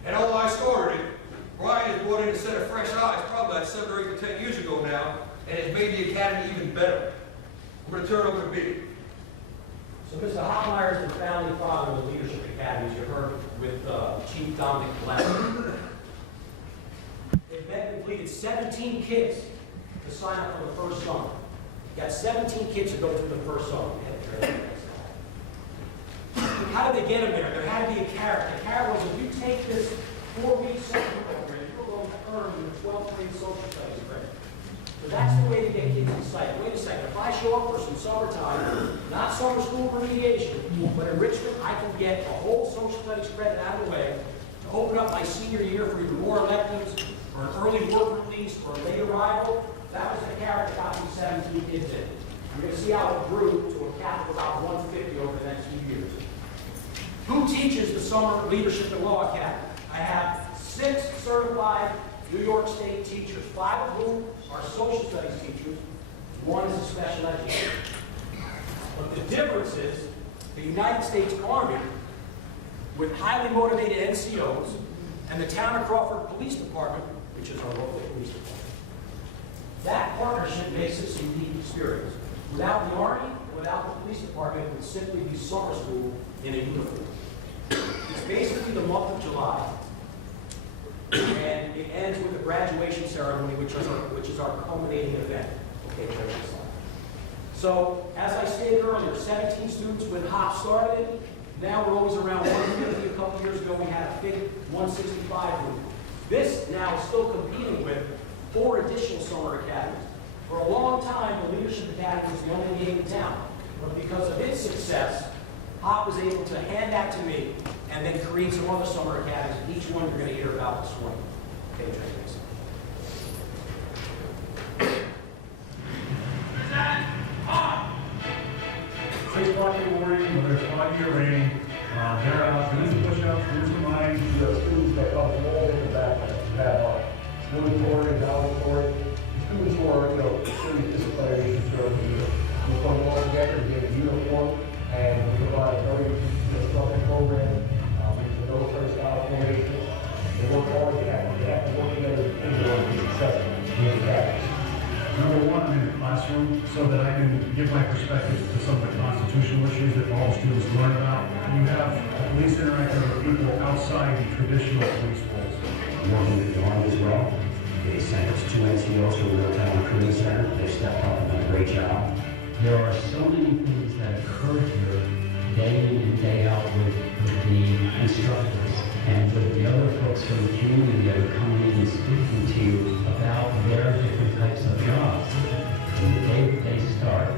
And although I started it, Brian has brought in a set of fresh eyes probably about 7 or 8 to 10 years ago now, and has made the Academy even better. I'm going to turn it over to B. So Mr. Hoffmeyer is the founding father of the Leadership Academies. You heard with Chief Dominic Gillespie. They've then completed 17 kids to sign up for the first summer. You got 17 kids to go through the first summer. How did they get them there? There had to be a carrot. The carrot was, if you take this 4-week summer program, you're going to earn your 12th grade social studies credit. So that's the way to get kids excited. Wait a second, if I show up for some summertime, not summer school remediation, but enrichment, I can get a whole social studies credit out of the way to open up my senior year for either more electives, or an early work release, or a late arrival. That was the carrot that got me 17 kids in. You're going to see how it grew to a cap of about 150 over the next few years. Who teaches the Summer Leadership and Law Academy? I have 6 certified New York State teachers, 5 of whom are social studies teachers, 1 is a special educator. But the difference is the United States Army, with highly motivated NCOs, and the Town of Crawford Police Department, which is our local police department. That partnership makes this a unique experience. Without the Army, without the police department, it would simply be summer school in a uniform. It's basically the month of July, and it ends with a graduation ceremony, which is our culminating event. Okay, check this out. So, as I stated earlier, 17 students when HOP started. Now we're always around 150. A couple years ago, we had a big 165 group. This now is still competing with 4 additional summer academies. For a long time, the Leadership Academy was the only game in town. But because of its success, HOP was able to hand that to me and then create some other summer academies. Each one you're going to hear about this morning. Okay, check this. Six o'clock in the morning, whether it's 5-year rain, they're out doing the push-ups, doing some lines. We have students that come from all different backgrounds. We have military, valedictorian, students who are, serious disciplinary concerns. We put them all together, we get a uniform, and we provide a very structured program. We use the military style formation. They work hard together. They have to work together in order to be successful in the academies. Number one, I'm in the classroom so that I can give my perspective to some of the constitutional issues that all students learn about. You have police interacting with people outside the traditional police roles. Working with the Army as well. They sent us 2 NCOs to the Real-Time Recruiting Center. They stepped up and done a great job. There are so many things that occur here day in and day out with the instructors and with the other folks from the community that are coming in and speaking to you about their different types of jobs. From the day they start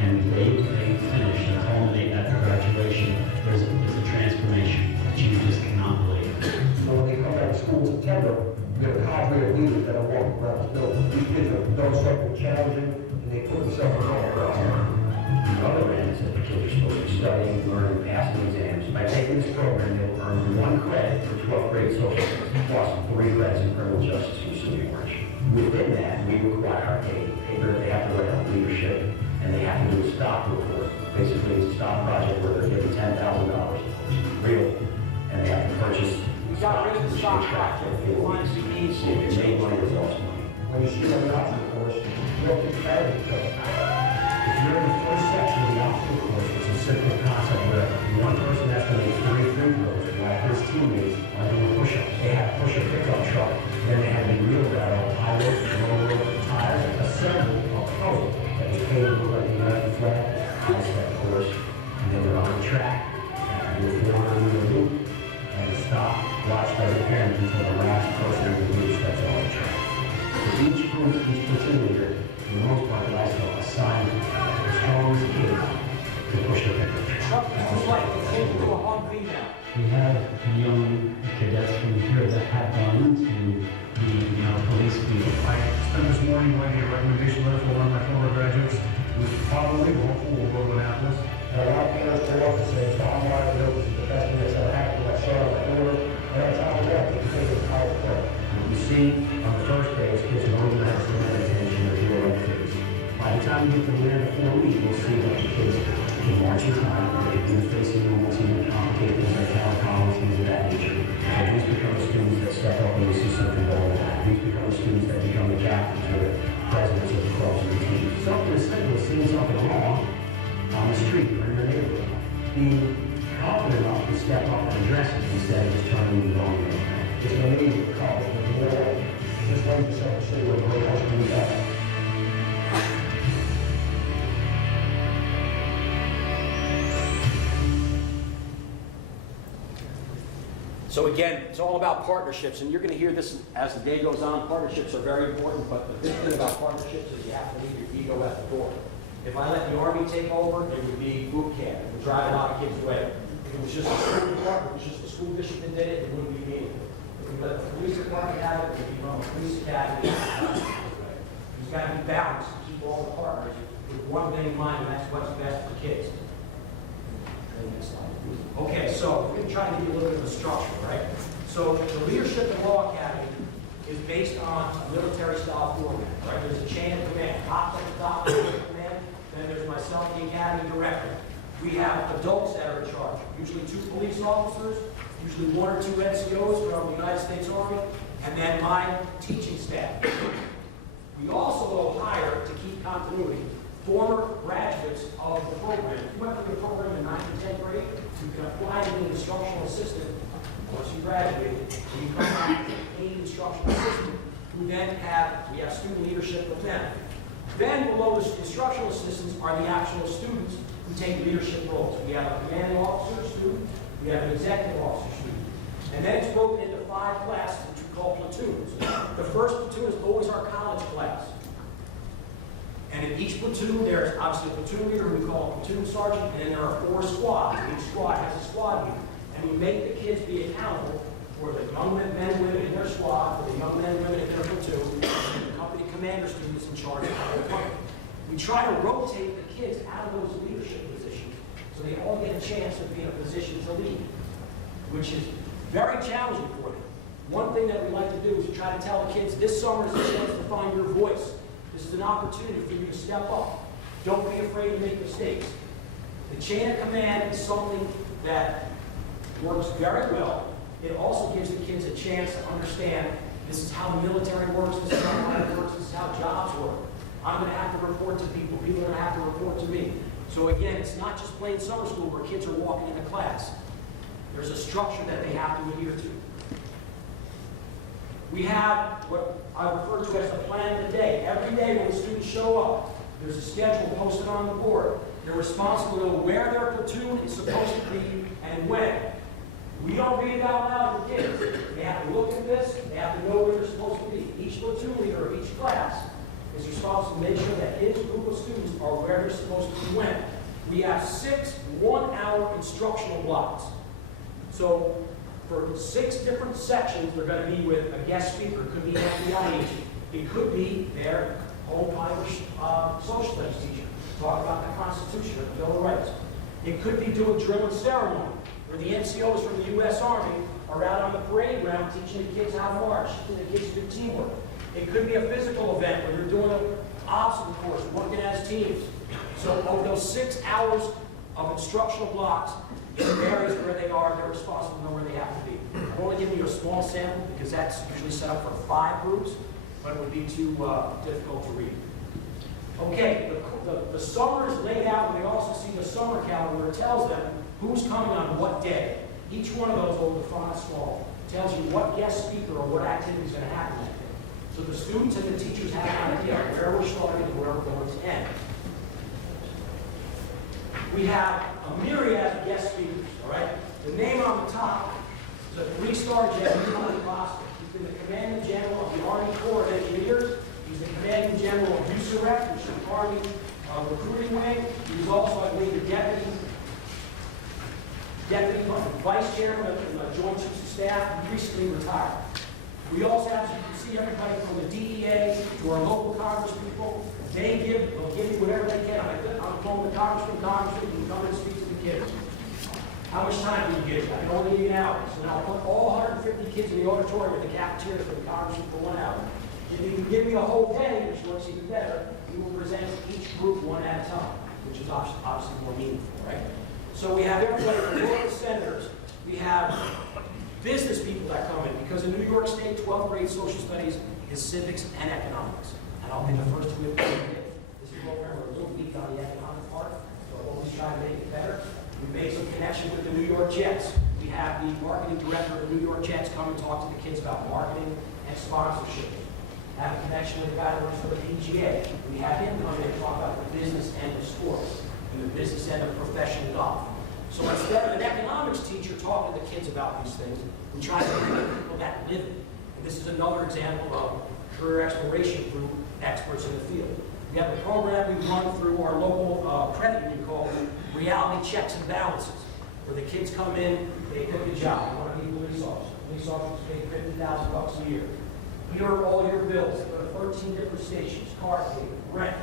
and the day they finish and culminate at the graduation, there's a transformation that you just cannot believe. So when they come back to school in September, we have a cadre of leaders that are walking around the building. These kids are done something challenging, and they put themselves in The other end is that the kids are supposed to study, learn, pass the exams. By taking this program, they'll earn 1 credit for 12th grade social studies, plus 3 credits in criminal justice for senior March. Within that, we require a paper that they have to write on leadership, and they have to do a stop report. Basically, it's a stop project where they're given $10,000, real, and they have to purchase. We got rid of the stock project. We wanted to be See if they made money or lost money. When you see them out in the course, you don't get tired of each other. If you're in the first section of the obstacle course, it's a simple concept where one person has to make 3 free throws while his teammates are doing push-ups. They have to push a pickup truck, then they have to wheel that on high rope, low rope, tires, assemble a puzzle that is painted to look like the American flag, ice that course, and then they're on the track, and do a 400-meter loop, and stop, watch by the parents until the last person in the loop steps on the track. For each group, each platoon leader, for the most part, likes to assign the strongest kid to push the pickup truck. It's like they came to a Humvee now. We have young cadets from here that have gone into the police field. I spent this morning writing a recommendation letter for one of my former graduates who's probably hopeful will go to Annapolis. And a lot of parents go up and say, Tom Martin, this is the best thing that's ever happened to my son or my daughter. And on top of that, they think it's power play. You see, on the first day, kids don't even have to pay attention or do activities. By the time you get to the end of the 4 weeks, you'll see that the kids can march in time, they can face the movements, even complicate things like counter columns, things of that nature. And these become the students that step up when you see something going on. These become the students that become the captains or the presidents of the clubs and the teams. Something as simple as seeing something wrong on the street or in your neighborhood. being confident enough to step up and address it instead of just trying to move on. It's going to leave a couple of more. Just wait yourself to see what the world has to do better. So again, it's all about partnerships, and you're going to hear this as the day goes on. Partnerships are very important, but the big thing about partnerships is you have to leave your ego at the door. If I let the Army take over, it would be boot camp. It would drive a lot of kids away. If it was just a school department, it was just the school district that did it, it wouldn't be meaningful. If we let the police department have it, it would become a police academy. There's got to be balance to keep all the partners with one thing in mind, and that's what's best for kids. Okay, so we're going to try to give you a little bit of a structure, right? So the Leadership and Law Academy is based on a military-style format, right? There's a chain of command, top at the top, chain of command, then there's myself, the academy director. We have adults that are in charge, usually 2 police officers, usually 1 or 2 NCOs from the United States Army, and then my teaching staff. We also will hire, to keep continuity, former graduates of the program. If you went through the program in 9th and 10th grade, you can apply to be an instructional assistant. Once you graduate, you become a paid instructional assistant, who then we have student leadership with them. Then below the instructional assistants are the actual students who take leadership roles. We have a commanding officer student, we have an executive officer student. And then it's broken into 5 classes, which we call platoons. The first platoon is always our college class. And in each platoon, there's obviously a platoon leader who we call a platoon sergeant, and then there are 4 squads. Each squad has a squad leader. And we make the kids be accountable for the young men and women in their squad, for the young men and women in their platoon, and the company commander students in charge of the whole company. We try to rotate the kids out of those leadership positions so they all get a chance to be in a position to lead, which is very challenging for them. One thing that we like to do is try to tell the kids, this summer is a chance to find your voice. This is an opportunity for you to step up. Don't be afraid to make mistakes. The chain of command is something that works very well. It also gives the kids a chance to understand this is how the military works, this is how life works, this is how jobs work. I'm going to have to report to people. People are going to have to report to me. So again, it's not just plain summer school where kids are walking into class. There's a structure that they have to adhere to. We have what I refer to as the plan of the day. Every day when the students show up, there's a schedule posted on the board. They're responsible to know where their platoon is supposed to be and when. We don't read it out loud to kids. They have to look at this. They have to know where they're supposed to be. Each platoon leader of each class is responsible to make sure that his group of students are where they're supposed to be when. We have 6 one-hour instructional blocks. So for 6 different sections, they're going to be with a guest speaker. It could be an FBI agent. It could be their old Irish social studies teacher, talk about the Constitution or the Bill of Rights. It could be doing drill and ceremony, where the NCOs from the U.S. Army are out on the parade ground teaching the kids how to march, teaching the kids to do teamwork. It could be a physical event where you're doing an obstacle course, working as teams. So over those 6 hours of instructional blocks, it varies where they are, they're responsible to know where they have to be. I've only given you a small sample because that's usually set up for 5 groups, but it would be too difficult to read. Okay, the summer is laid out, and they also see the summer calendar where it tells them who's coming on what day. Each one of those over the front small tells you what guest speaker or what activity is going to happen that day. So the students and the teachers have an idea of where we're starting and where we're going to end. We have a myriad of guest speakers, all right? The name on the top is a 3-star general, Tony Costa. He's been the commanding general of the Army Corps of Engineers. He's the commanding general of USAREC, which is the Army recruiting wing. He was also, I believe, the deputy vice chairman of the Joint Chiefs of Staff. He recently retired. We also have, as you can see, everybody from the DEA to our local congresspeople. They'll give you whatever they can. I'm the phone with the congressman, you can come and speak to the kids. How much time do you give? I can only give you an hour. So now I'll put all 150 kids in the auditorium at the cafeteria for the congressman for 1 hour. If you can give me a whole day, which works even better, we will present each group one at a time, which is obviously more meaningful, right? So we have everybody from local senators. We have business people that come in, because in New York State, 12th grade social studies is civics and economics. And I'll be the first to admit this is where we're a little weak on the economic part, so we'll always try to make it better. We made some kids about marketing and sponsorship. Have a connection with the guy that works for the PGA. We have him come in and talk about the business end of sports and the business end of professional golf. So instead of an economics teacher talking to the kids about these things, we try to bring people that live it. And this is another example of career exploration group experts in the field. We have a program we run through our local credit union called Reality Checks and Balances, where the kids come in, they pick a job. They want to be police officers. Police officers pay $50,000 a year. Here are all your bills. They go to 13 different stations: car payment, rent,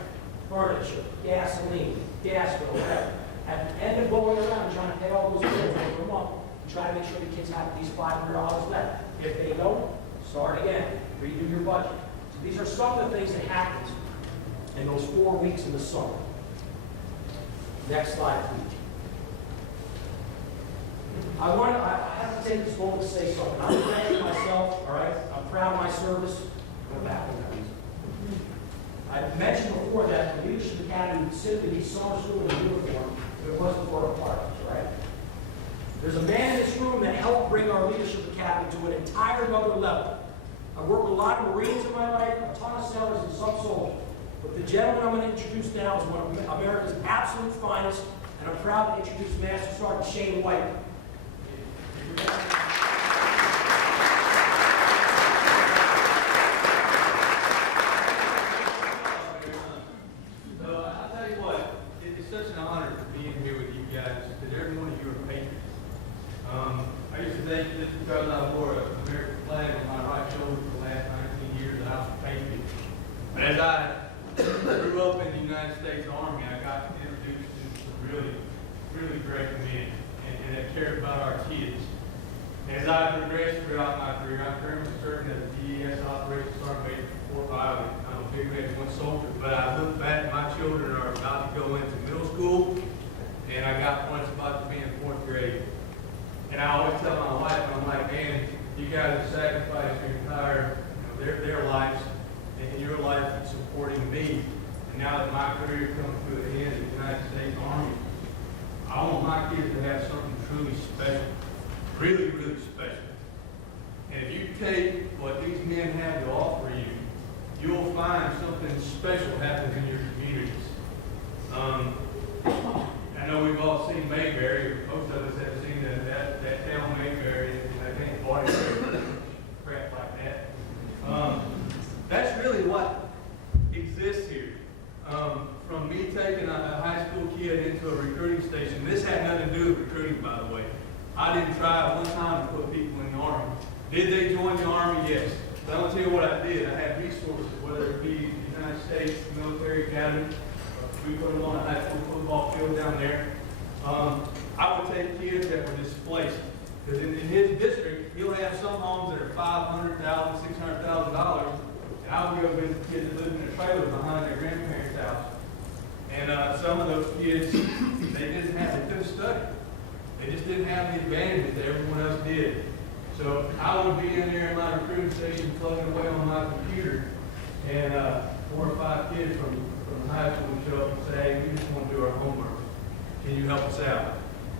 furniture, gasoline, gas bill, whatever. At the end of going around and trying to pay all those bills every month, we try to make sure the kids have at least $500 left. If they don't, start again. Redo your budget. So these are some of the things that happen in those 4 weeks in the summer. Next slide, please. I have to take this moment to say something. I'm proud of myself, all right? I'm proud of my service. Go back on that. I mentioned before that the Leadership Academy would simply be summer school in uniform if it wasn't for our partners, right? There's a man in this room that helped bring our Leadership Academy to an entire other level. I've worked with a lot of Marines in my life, a ton of sailors, and some soldiers. But the gentleman I'm going to introduce now is one of America's absolute finest, and I'm proud to introduce Master Sergeant Shane White. I'll tell you what, it's such an honor to be in here with you guys, because every one of you are patriots. I used to think just because I wore an American flag on my right shoulder for the last 19 years that I was a patriot. But as I grew up in the United States Army, I got introduced to some really, really great men and that cared about our kids. As I progressed throughout my career, I'm currently serving as a DES Operations Sergeant Major for Fort Riley. I'm a big man, one soldier, but I look back, my children are about to go into middle school, and I got one that's about to be in 4th grade. And I always tell my wife, I'm like, man, you guys have sacrificed your entire, their lives and your life in supporting me. And now that my career comes to an end in the United States Army, I want my kids to have something truly special. Really, really special. And if you take what these men have to offer you, you'll find something special happens in your communities. I know we've all seen Mayberry. Most of us have seen that town Mayberry, and I think Body crap like that. That's really what exists here. From me taking a high school kid into a recruiting station, this had nothing to do with recruiting, by the way. I didn't try one time to put people in the Army. Did they join the Army? Yes. But I'm going to tell you what I did. I had resources, whether it be the United States Military Academy, we put them on a high school football field down there. I would take kids that were displaced. Because in his district, he'll have some homes that are $500,000, $600,000. And I would go visit kids that live in a trailer behind their grandparents' house. And some of those kids, they couldn't study. They just didn't have the advantages that everyone else did. So I would be in there in my recruiting station plugging away on my computer, and 4 or 5 kids from high school would show up and say, hey, we just want to do our homework. Can you help us out?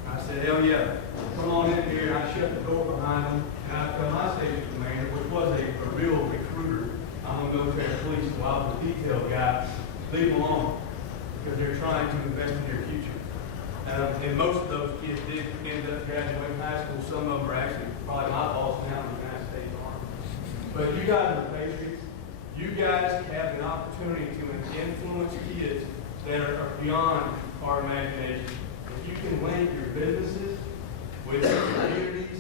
I said, hell yeah. Come on in here. And I shut the door behind them, and I tell my station commander, which was a real recruiter. I'm a military police, so I was a detail guy. Leave them alone, because they're trying to invest in their future. And most of those kids did end up graduating high school. Some of them are actually probably my boss now in the United States Army. But you guys are patriots. You guys have an opportunity to influence kids that are beyond our imagination. If you can link your businesses with your communities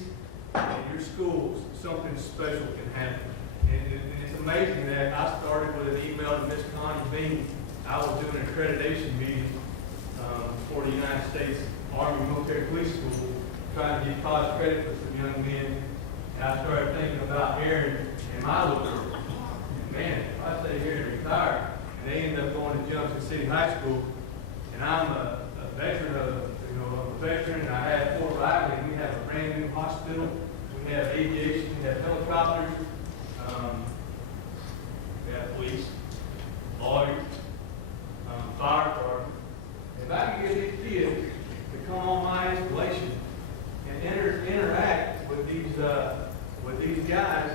and your schools, something special can happen. And it's amazing that I started with an email to Miss Connie Bean. I was doing an accreditation meeting for the United States Army Military Police School, trying to get college credit for some young men. And I started thinking about Aaron and my little girl. Man, if I stay here and retire, and they end up going to Junction City High School, and I'm a veteran and I have Fort Riley, and we have a brand new hospital, we have aviation, we have helicopters, we have police, lawyers, fire department. If I can get these kids to come on my installation and interact with these guys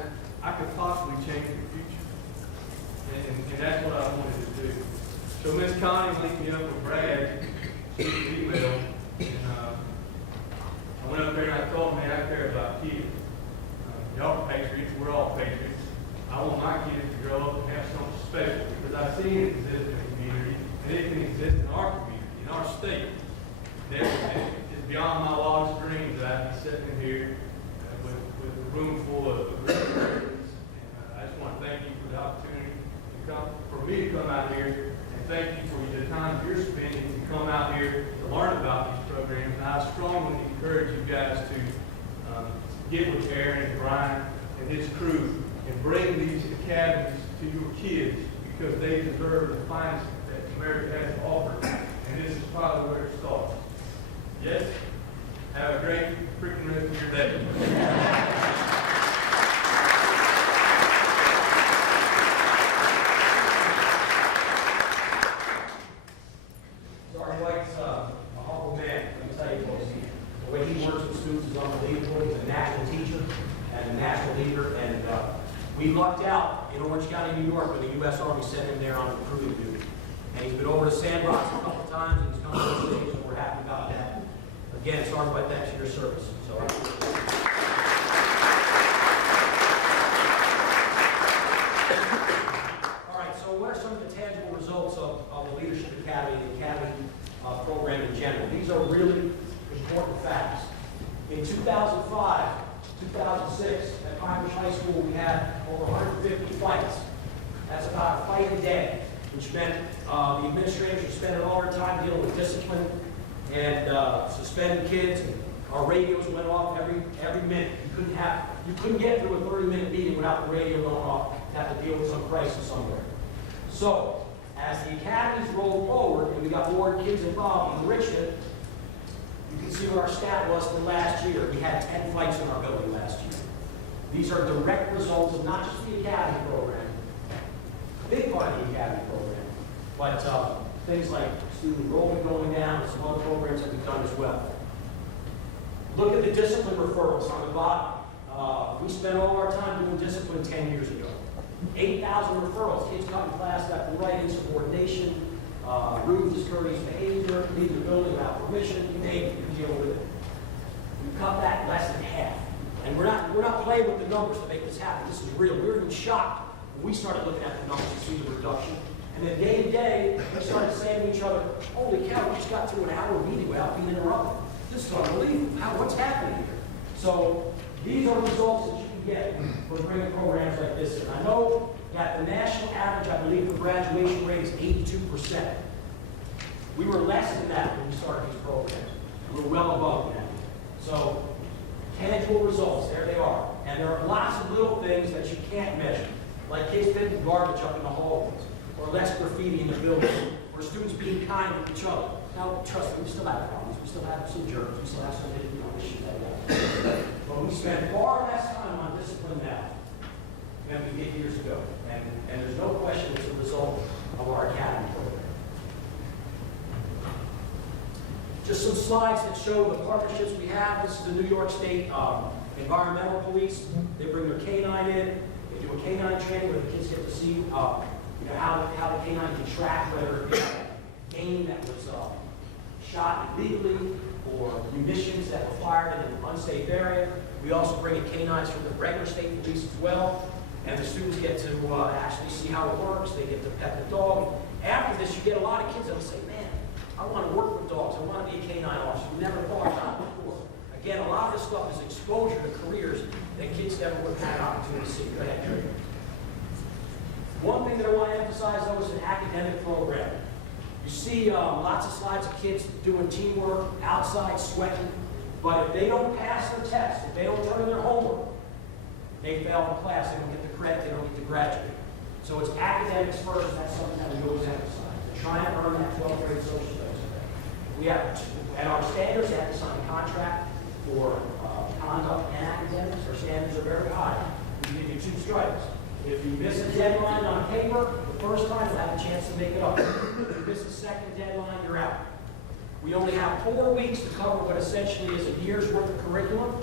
So Miss Connie linked me up with Brad, through email, and I went up there and I told him, man, I care about kids. Y'all are patriots, we're all patriots. I want my kids to grow up and have something special, because I see it exist in the community, and it can exist in our community, in our state. It's beyond my wildest dreams that I'd be sitting here with a room full of great Americans. And I just want to thank you for the opportunity to come, for me to come out here, and thank you for the time you're spending to come out here to learn about these programs. And I strongly encourage you guys to get with Aaron and Brian and his crew and bring these academies to your kids, because they deserve the finest that America has to offer. And this is probably where it starts. Yes? Have a great freaking rest of your day. Sergeant White's a humble man, let me tell you folks. The way he works with students is unbelievable. He's a national teacher and a national leader, and we lucked out in Orange County, New York, when the U.S. Army sent him there on recruiting duty. And he's been over to Sandbox a couple times, and he's come to the stage, and we're happy about that. Again, Sergeant White, thanks for your service. So, all right, so what are some of the tangible results of the Leadership Academy and the Academy program in general? These are really important facts. In 2005, 2006, at Pine Ridge High School, we had over 150 fights. That's about a fight a day, which meant the administrators were spending all their time dealing with discipline and suspending kids. Our radios went off every minute. You couldn't get through a 30-minute meeting without the radio going off. You have to deal with some crisis somewhere. So, as the academies rolled forward and we got more kids involved in Richmond, you can see what our stat was for last year. We had 10 fights in our building last year. These are direct results of not just the academy program, a big part of the academy program, but things like student enrollment going down and some other programs that we've done as well. Look at the discipline referrals on the bottom. We spent all our time doing discipline 10 years ago. 8,000 referrals. Kids come to class left and right, insubordination, rude, discourteous behavior, leave the building without permission, you name it, you deal with it. We cut that less than half. And we're not playing with the numbers to make this happen. This is real. We were even shocked when we started looking at the numbers to see the reduction. And then day to day, we started saying to each other, holy cow, we just got through an hour meeting without being interrupted. This is unbelievable. What's happening here? So these are results that you can get for bringing programs like this. And I know that the national average, I believe, for graduation rate is 82%. We were less than that when we started these programs. We were well above that. So tangible results, there they are. And there are lots of little things that you can't measure, like kids picking garbage up in the hallways, or less graffiti in the building, or students being kind to each other. Now, trust me, we still have problems. We still have some germs. We still have some issues like that. But we spend far less time on discipline now than we did years ago. And there's no question it's a result of our academy program. Just some slides that show the partnerships we have. This is the New York State Environmental Police. They bring their canine in. They do a canine training where the kids get to see how the canine can track whether it's a game that was shot illegally or munitions that were fired in an unsafe area. We also bring in canines from the regular state police as well. And the students get to actually see how it works. They get to pet the dog. After this, you get a lot of kids that will say, man, I want to work with dogs. I want to be a canine officer. We never thought about it before. Again, a lot of this stuff is exposure to careers that kids never would have had an opportunity to see. Go ahead, Jerry. One thing that I want to emphasize, though, is an academic program. You see lots of slides of kids doing teamwork, outside, sweating. But if they don't pass their test, if they don't turn in their homework, they fail in class, they don't get the credit, they don't get to graduate. So it's academics first, that's something that we always emphasize. Try and earn that 12th grade social studies. We have, at our standards, they have to sign a contract for conduct and academics. Our standards are very high. We give you 2 strikes. If you miss a deadline on paper, the first time you'll have a chance to make it up. If you miss a second deadline, you're out. We only have 4 weeks to cover what essentially is a year's worth of curriculum.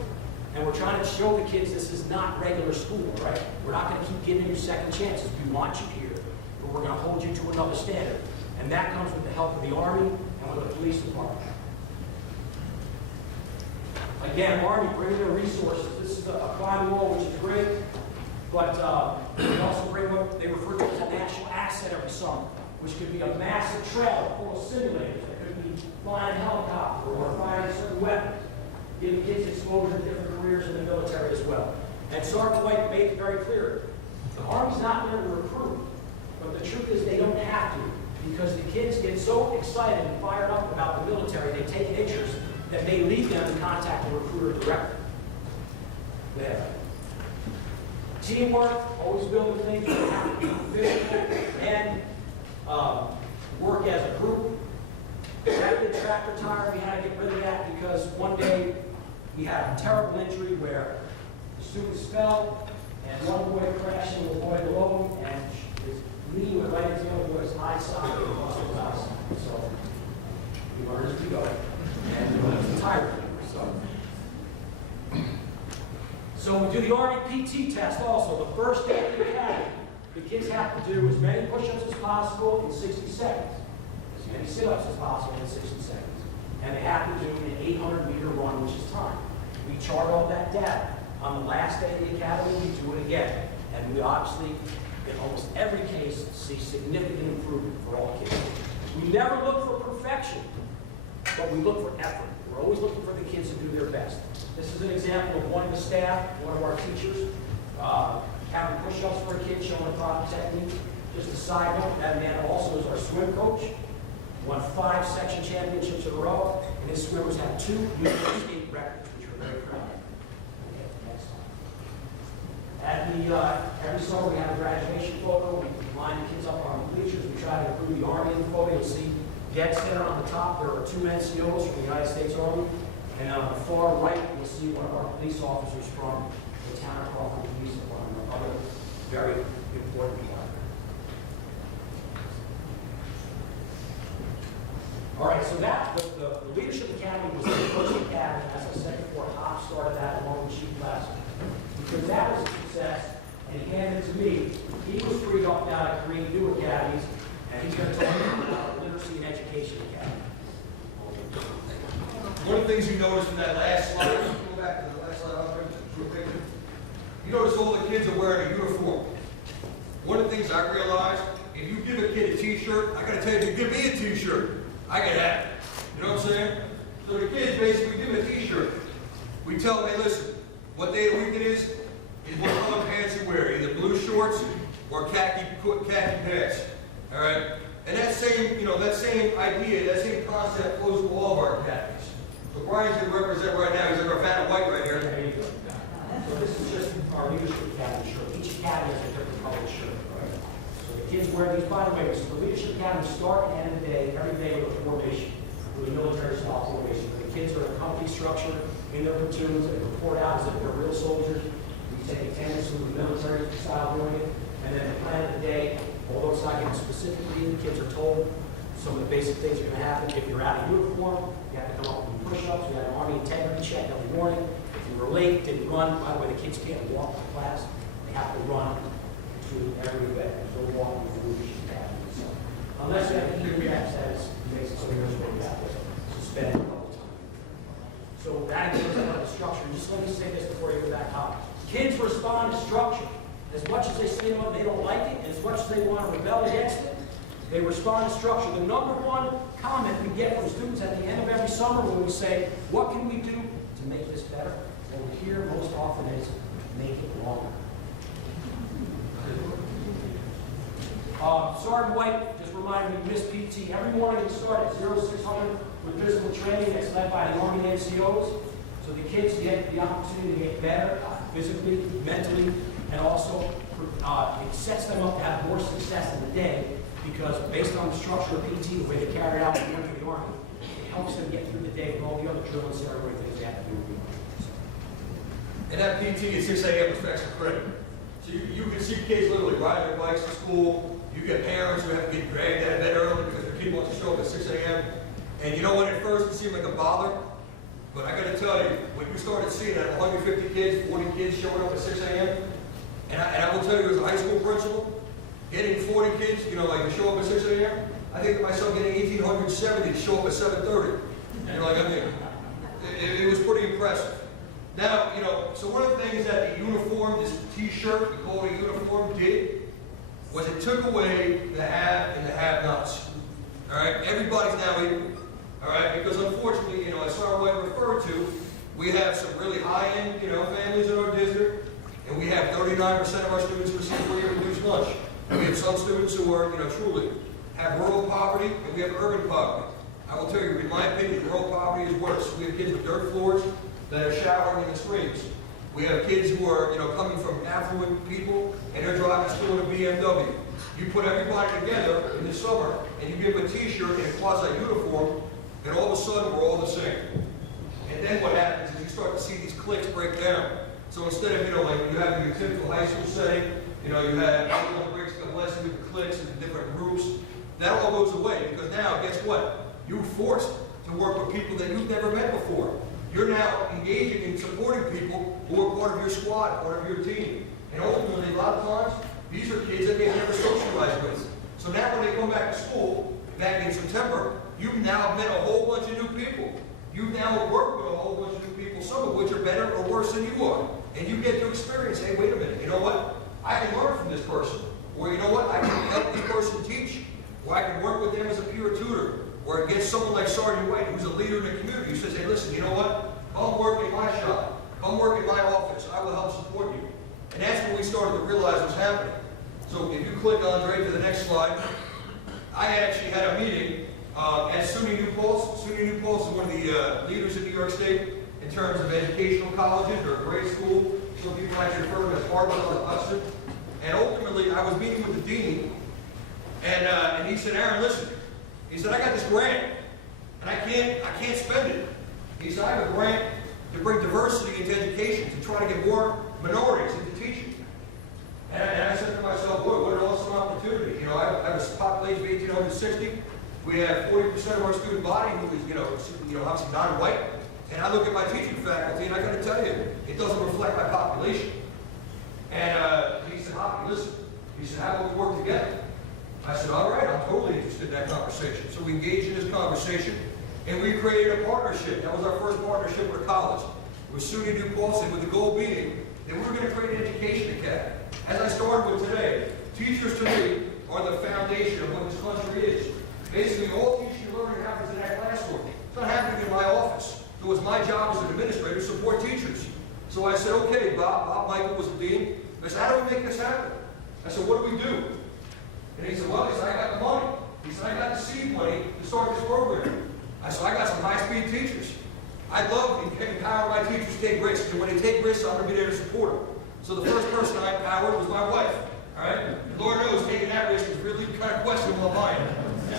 And we're trying to show the kids this is not regular school, right? We're not going to keep giving you second chances. We want you here, but we're going to hold you to another standard. And that comes with the help of the Army and with the police department. Again, Army, bring their resources. This is a climb wall, which is great, but they also bring what they refer to as a national asset every summer, which could be a massive trailer full of simulators. It could be flying a helicopter or firing certain weapons, giving kids exposure to different careers in the military as well. And Sergeant White made it very clear, the Army's not there to recruit, but the truth is they don't have to, because the kids get so excited and fired up about the military, they take an interest that may lead them to contact the recruiter directly. There. Teamwork, always building things that have to be physical and work as a group. That tractor tire, we had to get rid of that because one day we had a terrible injury where the students fell and one boy crashed into a boy below him and his knee went right into the other boy's eye socket and lost his eyesight. So we learned as we go. And we learned the tire. So we do the Army PT test also. The first day of the academy, the kids have to do as many push-ups as possible in 60 seconds, as many sit-ups as possible in 60 seconds. And they have to do an 800-meter run, which is time. We chart all that data. On the last day of the academy, we do it again. And we obviously, in almost every case, see significant improvement for all kids. We never look for perfection, but we look for effort. We're always looking for the kids to do their best. This is an example of one of the staff, one of our teachers, having push-ups for a kid, showing a proper technique. Just a side note, that man also is our swim coach. Won 5 section championships in a row, and his swimmers have 2 universal state records, which we're very proud of. Okay, next slide. Every summer we have a graduation photo. We line the kids up on the bleachers. We try to include the Army in the photo. You'll see dead center on the top, there are 2 NCOs from the United States Army. And on the far right, you'll see one of our police officers from the town of Crawford Police Department, other very important department. All right, so that, the Leadership Academy was the first academy, as I said before, Hop started that along with Chief Lester. Because that was a success, and he handed it to me. He was freed up now to create new academies, and he's going to talk about the Literacy and Education Academy. One of the things you noticed in that last slide, go back to the last slide, you notice all the kids are wearing a uniform. One of the things I realized, if you give a kid a t-shirt, I gotta tell you, if you give me a t-shirt, I can have it. You know what I'm saying? So the kids basically give them a t-shirt. We tell them, hey listen, what day of the week it is what color pants you wear, either blue shorts or khaki pants. All right? And that same, that same idea, that same concept flows to all of our academies. So Brian's going to represent right now, he's like our fan of white right here. There you go. So this is just our Leadership Academy shirt. Each academy has a different colored shirt, right? So the kids wear these, by the way, so the Leadership Academy start and end of the day, every day with a formation, with a military style formation. The kids are in a company structure in their platoons, they report out as if they're real soldiers. We take attendance from the military style doing it, and then the plan of the day, although it's not given specifically, the kids are told some of the basic things are going to happen. If you're out of uniform, you have to come up with push-ups. We have an Army integrity check every morning. If you were late, didn't run, by the way, the kids can't walk to class. They have to run to every event. There's no walking with the Leadership Academy. So, unless you have a hearing match, that makes it so you're supposed to have to suspend a couple times. So that is the structure. Just let me say this before you go back up. Kids respond to structure. As much as they say they don't like it, and as much as they want to rebel against it, they respond to structure. The number one comment we get from students at the end of every summer when we say, what can we do to make this better? What we hear most often is, make it longer. Sergeant White just reminded me, Miss PT, every morning we start at 0600 with physical training that's led by the Army NCOs. So the kids get the opportunity to get better physically, mentally, and also it sets them up to have more success in the day because based on the structure of PT, the way they carry it out in the Army, it helps them get through the day with all the other drill and ceremony things they have to do with the Army. And that PT at 6 a.m. is extra credit. So you can see kids literally riding their bikes to school. You get parents who have to get dragged out of bed early because their kid wants to show up at 6 a.m. And you know what, at first it seemed like a bother. But I got to tell you, when you started seeing that 150 kids, 40 kids showing up at 6 a.m., and I will tell you as a high school principal, getting 40 kids, like to show up at 6 a.m., I think to myself, getting 1,870 to show up at 7:30. You know, like, I mean, it was pretty impressive. Now, you know, so one of the things that the uniform, this T-shirt, we call it a uniform, did, was it took away the have and the have-nots. All right, everybody's now equal. All right, because unfortunately, you know, as Sarah White referred to, we have some really high-end, you know, families in our district, and we have 39% of our students receive free or reduced lunch. And we have some students who are, you know, truly have rural poverty, and we have urban poverty. I will tell you, in my opinion, rural poverty is worse. We have kids with dirt floors that are showering in the streams. We have kids who are, you know, coming from affluent people, and they're driving to school in a BMW. You put everybody together in the summer, and you give them a T-shirt and a quasi-uniform, and all of a sudden, we're all the same. And then what happens is you start to see these cliques break down. So instead of, you know, like you have your typical high school setting, you know, you have everyone breaks up less into cliques and different groups. That all goes away, because now, guess what? You're forced to work with people that you've never met before. You're now engaging in supporting people who are part of your squad, part of your team. And ultimately, a lot of times, these are kids that they've never socialized with. So now when they come back to school, back in September, you've now met a whole bunch of new people. You've now worked with a whole bunch of new people, some of which are better or worse than you are. And you get to experience, hey, wait a minute, you know what? I can learn from this person. Or you know what? I can help this person teach. Or I can work with them as a peer tutor. Or get someone like Sergeant White, who's a leader in the community, who says, hey, listen, you know what? Come work in my shop. Come work in my office. I will help support you. And that's when we started to realize what's happening. So if you click, Andre, to the next slide, I actually had a meeting at SUNY New Paltz. SUNY New Paltz is one of the leaders in New York State in terms of educational colleges or grade school. Some people actually refer to them as Harvard or Hudson. And ultimately, I was meeting with the dean, and he said, Aaron, listen. He said, I got this grant, and I can't spend it. He said, I have a grant to bring diversity into education, to try to get more minorities into teaching. And I said to myself, boy, what an awesome opportunity. You know, I have a population of 1,860. We have 40% of our student body who is, you know, obviously non-white. And I look at my teaching faculty, and I got to tell you, it doesn't reflect my population. And he said, Hoppy, listen. He said, how about we work together? I said, all right, I'm totally interested in that conversation. So we engaged in this conversation, and we created a partnership. That was our first partnership with a college, with SUNY New Paltz, with the goal being that we were going to create an education academy. As I started with today, teachers to me are the foundation of what this country is. Basically, all teaching and learning happens in that classroom. It's not happening in my office. So it's my job as an administrator to support teachers. So I said, okay, Bob Michael was the dean. I said, how do we make this happen? I said, what do we do? And he said, well, he said, I got the money. He said, I got the seed money to start this program. I said, I got some high-speed teachers. I'd love to empower my teachers to take risks, and when they take risks, I'm going to be there to support them. So the first person I empowered was my wife. All right? And Lord knows, taking that risk was really kind of questionable in mine.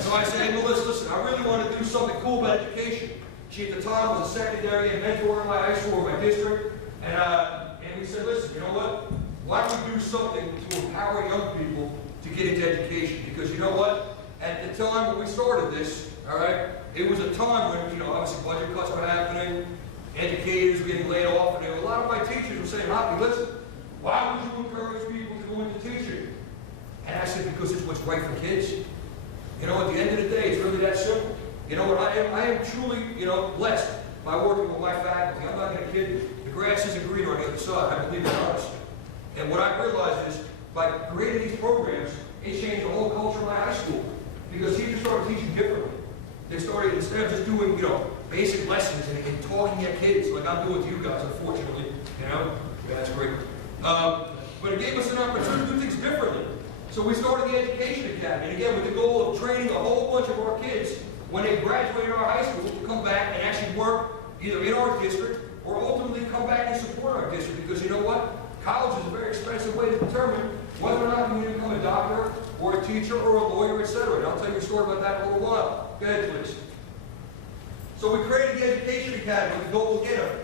So I said, hey, Melissa, listen, I really want to do something cool about education. She at the time was a secondary and mentor in my high school, in my district. And we said, listen, you know what? Why don't we do something to empower young people to get into education? Because you know what? At the time when we started this, all right, it was a time when, you know, obviously budget cuts were happening, educators were getting laid off, and a lot of my teachers were saying, Hoppy, listen, why would you encourage people to go into teaching? And I said, because it's what's right for kids. You know, at the end of the day, it's really that simple. You know what, I am truly, you know, blessed by working with my faculty. I'm not going to kid you. The grass isn't greener on the other side. I believe that honestly. And what I realized is, by creating these programs, it changed the whole culture of my high school. Because teachers started teaching differently. They started, instead of just doing, you know, basic lessons and talking at kids, like I'm doing with you guys, unfortunately. You know? Yeah, that's great. But it gave us an opportunity to do things differently. So we started the Education Academy, and again, with the goal of training a whole bunch of our kids, when they graduate our high school, to come back and actually work either in our district, or ultimately come back and support our district. Because you know what? College is a very expensive way to determine whether or not you become a doctor, or a teacher, or a lawyer, etc. And I'll tell you a story about that in a little while. Go ahead, please. So we created the Education Academy with the goal to get them,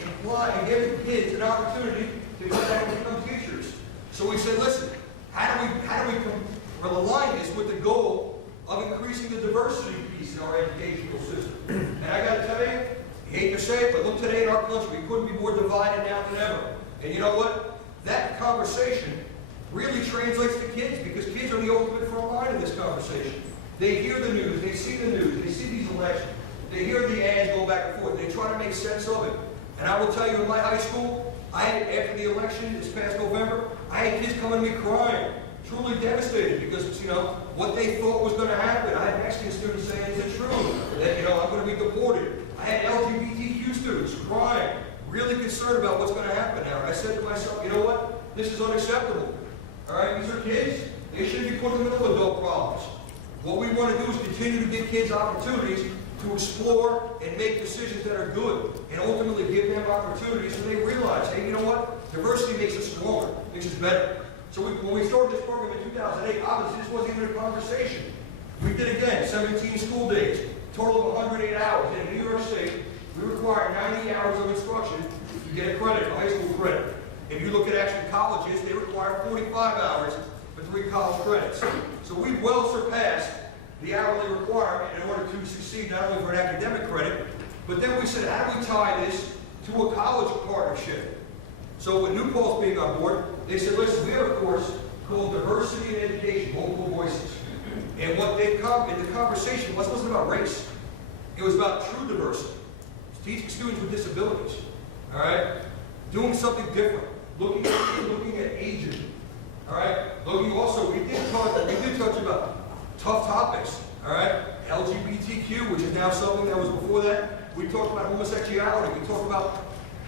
imply and give the kids an opportunity to come back and become teachers. So we said, listen, how do we align this with the goal of increasing the diversity piece in our educational system? And I got to tell you, I hate to say it, but look today in our country, we couldn't be more divided now than ever. And you know what? That conversation really translates to kids, because kids are the ultimate front line in this conversation. They hear the news, they see the news, they see these elections, they hear the ads go back and forth, they try to make sense of it. And I will tell you, in my high school, after the election this past November, I had kids coming to me crying, truly devastated, because, what they thought was going to happen. I had Mexican students saying, is it true that, I'm going to be deported? I had LGBTQ students crying, really concerned about what's going to happen now. I said to myself, you know what? This is unacceptable. All right, these are kids. They shouldn't be put in the middle of adult problems. What we want to do is continue to give kids opportunities to explore and make decisions that are good, and ultimately give them opportunities so they realize, hey, you know what? Diversity makes us stronger, makes us better. So when we started this program in 2008, obviously this wasn't even a conversation. We did again, 17 school days, total of 108 hours. In New York State, we require 90 hours of instruction to get a credit, a high school credit. If you look at actual colleges, they require 45 hours for 3 college credits. So we've well surpassed the hourly requirement in order to succeed not only for an academic credit, but then we said, how do we tie this to a college partnership? So with New Paltz being on board, they said, listen, we have a course called Diversity in Education, Multiple Voices. And what they come in the conversation wasn't about race. It was about true diversity. It's teaching students with disabilities, all right? Doing something different, looking at aging, all right? We did touch about tough topics, all right? LGBTQ, which is now something that was before that. We talked about homosexuality. We talked about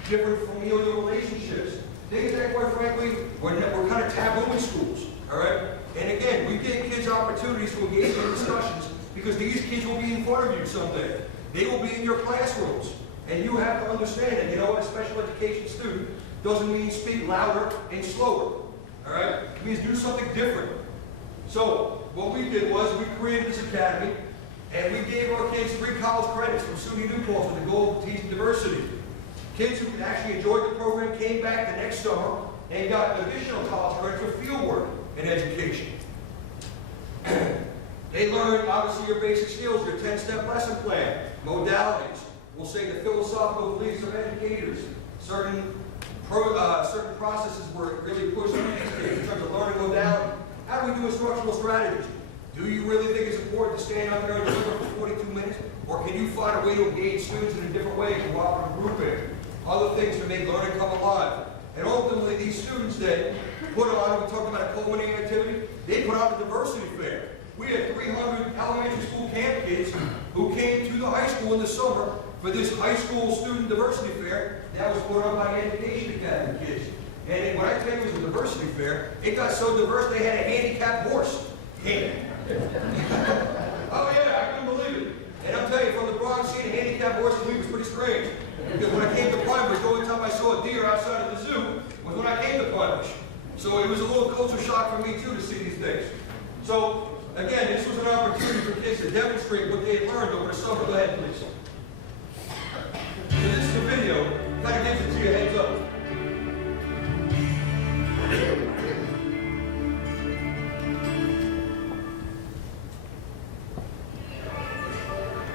different familial relationships. Things that, quite frankly, were kind of taboo in schools, all right? And again, we give kids opportunities to engage in discussions because these kids will be in front of you someday. They will be in your classrooms. And you have to understand that, a special education student doesn't mean speak louder and slower, all right? It means do something different. So what we did was we created this academy, and we gave our kids 3 college credits from SUNY New Paltz with the goal of teaching diversity. Kids who actually enjoyed the program came back the next summer and got additional college credits for field work and education. They learned, obviously, your basic skills, your 10-step lesson plan, modalities. We'll say the philosophical beliefs of educators. Certain processes were really pushed on these kids in terms of learning modality. How do we do instructional strategies? Do you really think it's important to stand up there and deliver for 42 minutes? Or can you find a way to engage students in a different way, cooperative grouping, other things to make learning come alive? And ultimately, these students then put on, we talked about a culminating activity, they put on a diversity fair. We had 300 elementary school camp kids who came to the high school in the summer for this high school student diversity fair that was put on by Education Academy kids. And when I tell you it was a diversity fair, it got so diverse they had a handicapped horse. Oh yeah, I couldn't believe it. And I'm telling you, from the Bronx, seeing a handicapped horse to me was pretty strange. Because when I came to Pine, the only time I saw a deer outside of the zoo was when I came to Pine. So it was a little culture shock for me too to see these things. So again, this was an opportunity for kids to demonstrate what they had learned over the summer. Go ahead, please. So this is a video, kind of gives it to you a heads up.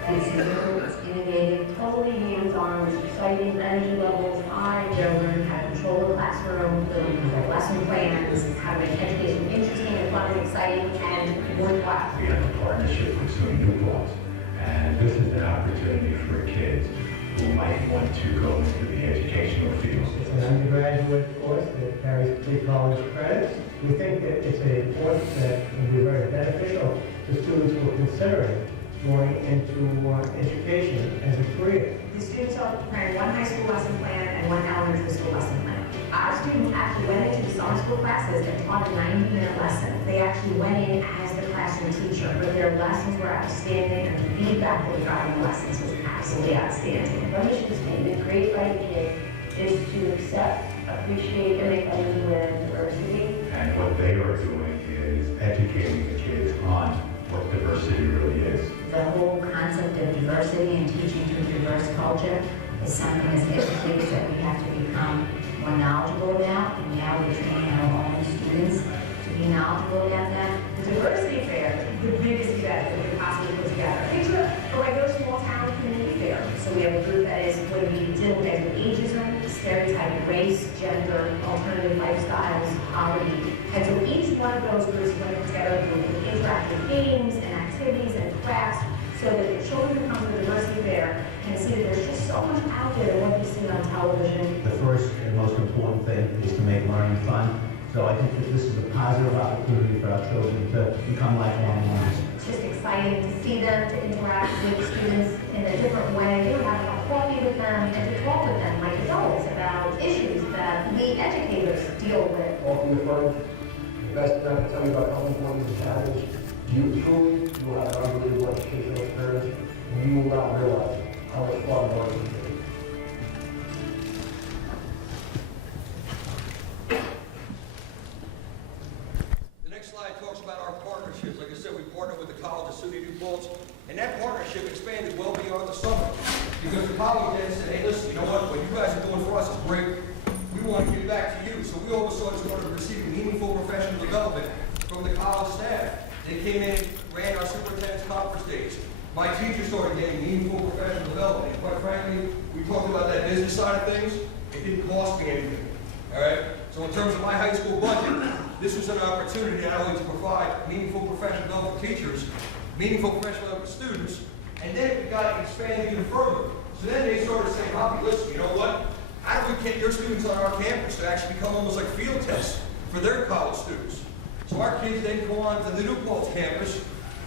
It's new, it's innovative, totally hands-on, it's exciting, energy levels high, children have control of the classroom, building their lesson plans, how to make education interesting and fun and exciting and worthwhile. We have a partnership with SUNY New Paltz, and this is an opportunity for kids who might want to go into the educational field. It's an undergraduate course that carries 3 college credits. We think that it's a course that will be very beneficial to students who are considering going into education as a career. The students are preparing 1 high school lesson plan and 1 elementary school lesson plan. Our students actually went into the summer school classes and taught a 90-minute lesson. They actually went in as the classroom teacher, but their lessons were outstanding and the feedback they got in the lessons was absolutely outstanding. Our mission statement, Created by the Kid, is to accept, appreciate, and make others aware of diversity. And what they are doing is educating the kids on what diversity really is. The whole concept of diversity and teaching to a diverse culture is something as educators that we have to become more knowledgeable about, and now we're training our own students to be knowledgeable about that. The diversity fair is the biggest event that we could possibly put together. Picture a regular small town community fair. So we have a group that is going to be dealing with ageism, stereotyping race, gender, alternative lifestyles, poverty. And so each one of those groups is going to put together a group with interactive games and activities activities and crafts so that the children who come to the diversity fair can see that there's just so much out there than what they see on television. The first and most important thing is to make learning fun. So I think that this is a positive opportunity for our children to become lifelong learners. It's just exciting to see them, to interact with students in a different way. They would have a coffee with them and to talk with them like adults about issues that we educators deal with. All from the front, the best thing I can tell you about helping one of these families, you truly will have an unbelievable educational experience, and you will not realize how much fun work is. The next slide talks about our partnerships. Like I said, we partnered with the College of City New Paltz, and that partnership expanded well beyond the summer. Because the college then said, hey, listen, you know what you guys are doing for us is great. We want to give back to you. So we all of a sudden started receiving meaningful professional development from the college staff. They came in and ran our superintendent's conference days. My teachers started getting meaningful professional development. And quite frankly, we talked about that business side of things. It didn't cost me anything. All right? So in terms of my high school budget, this was an opportunity not only to provide meaningful professional development for teachers, meaningful professional development for students, and then it got expanded even further. So then they started saying, Hoppy, listen, you know what? How do we get your students on our campus to actually become almost like field tests for their college students? So our kids then go on to the New Paltz campus,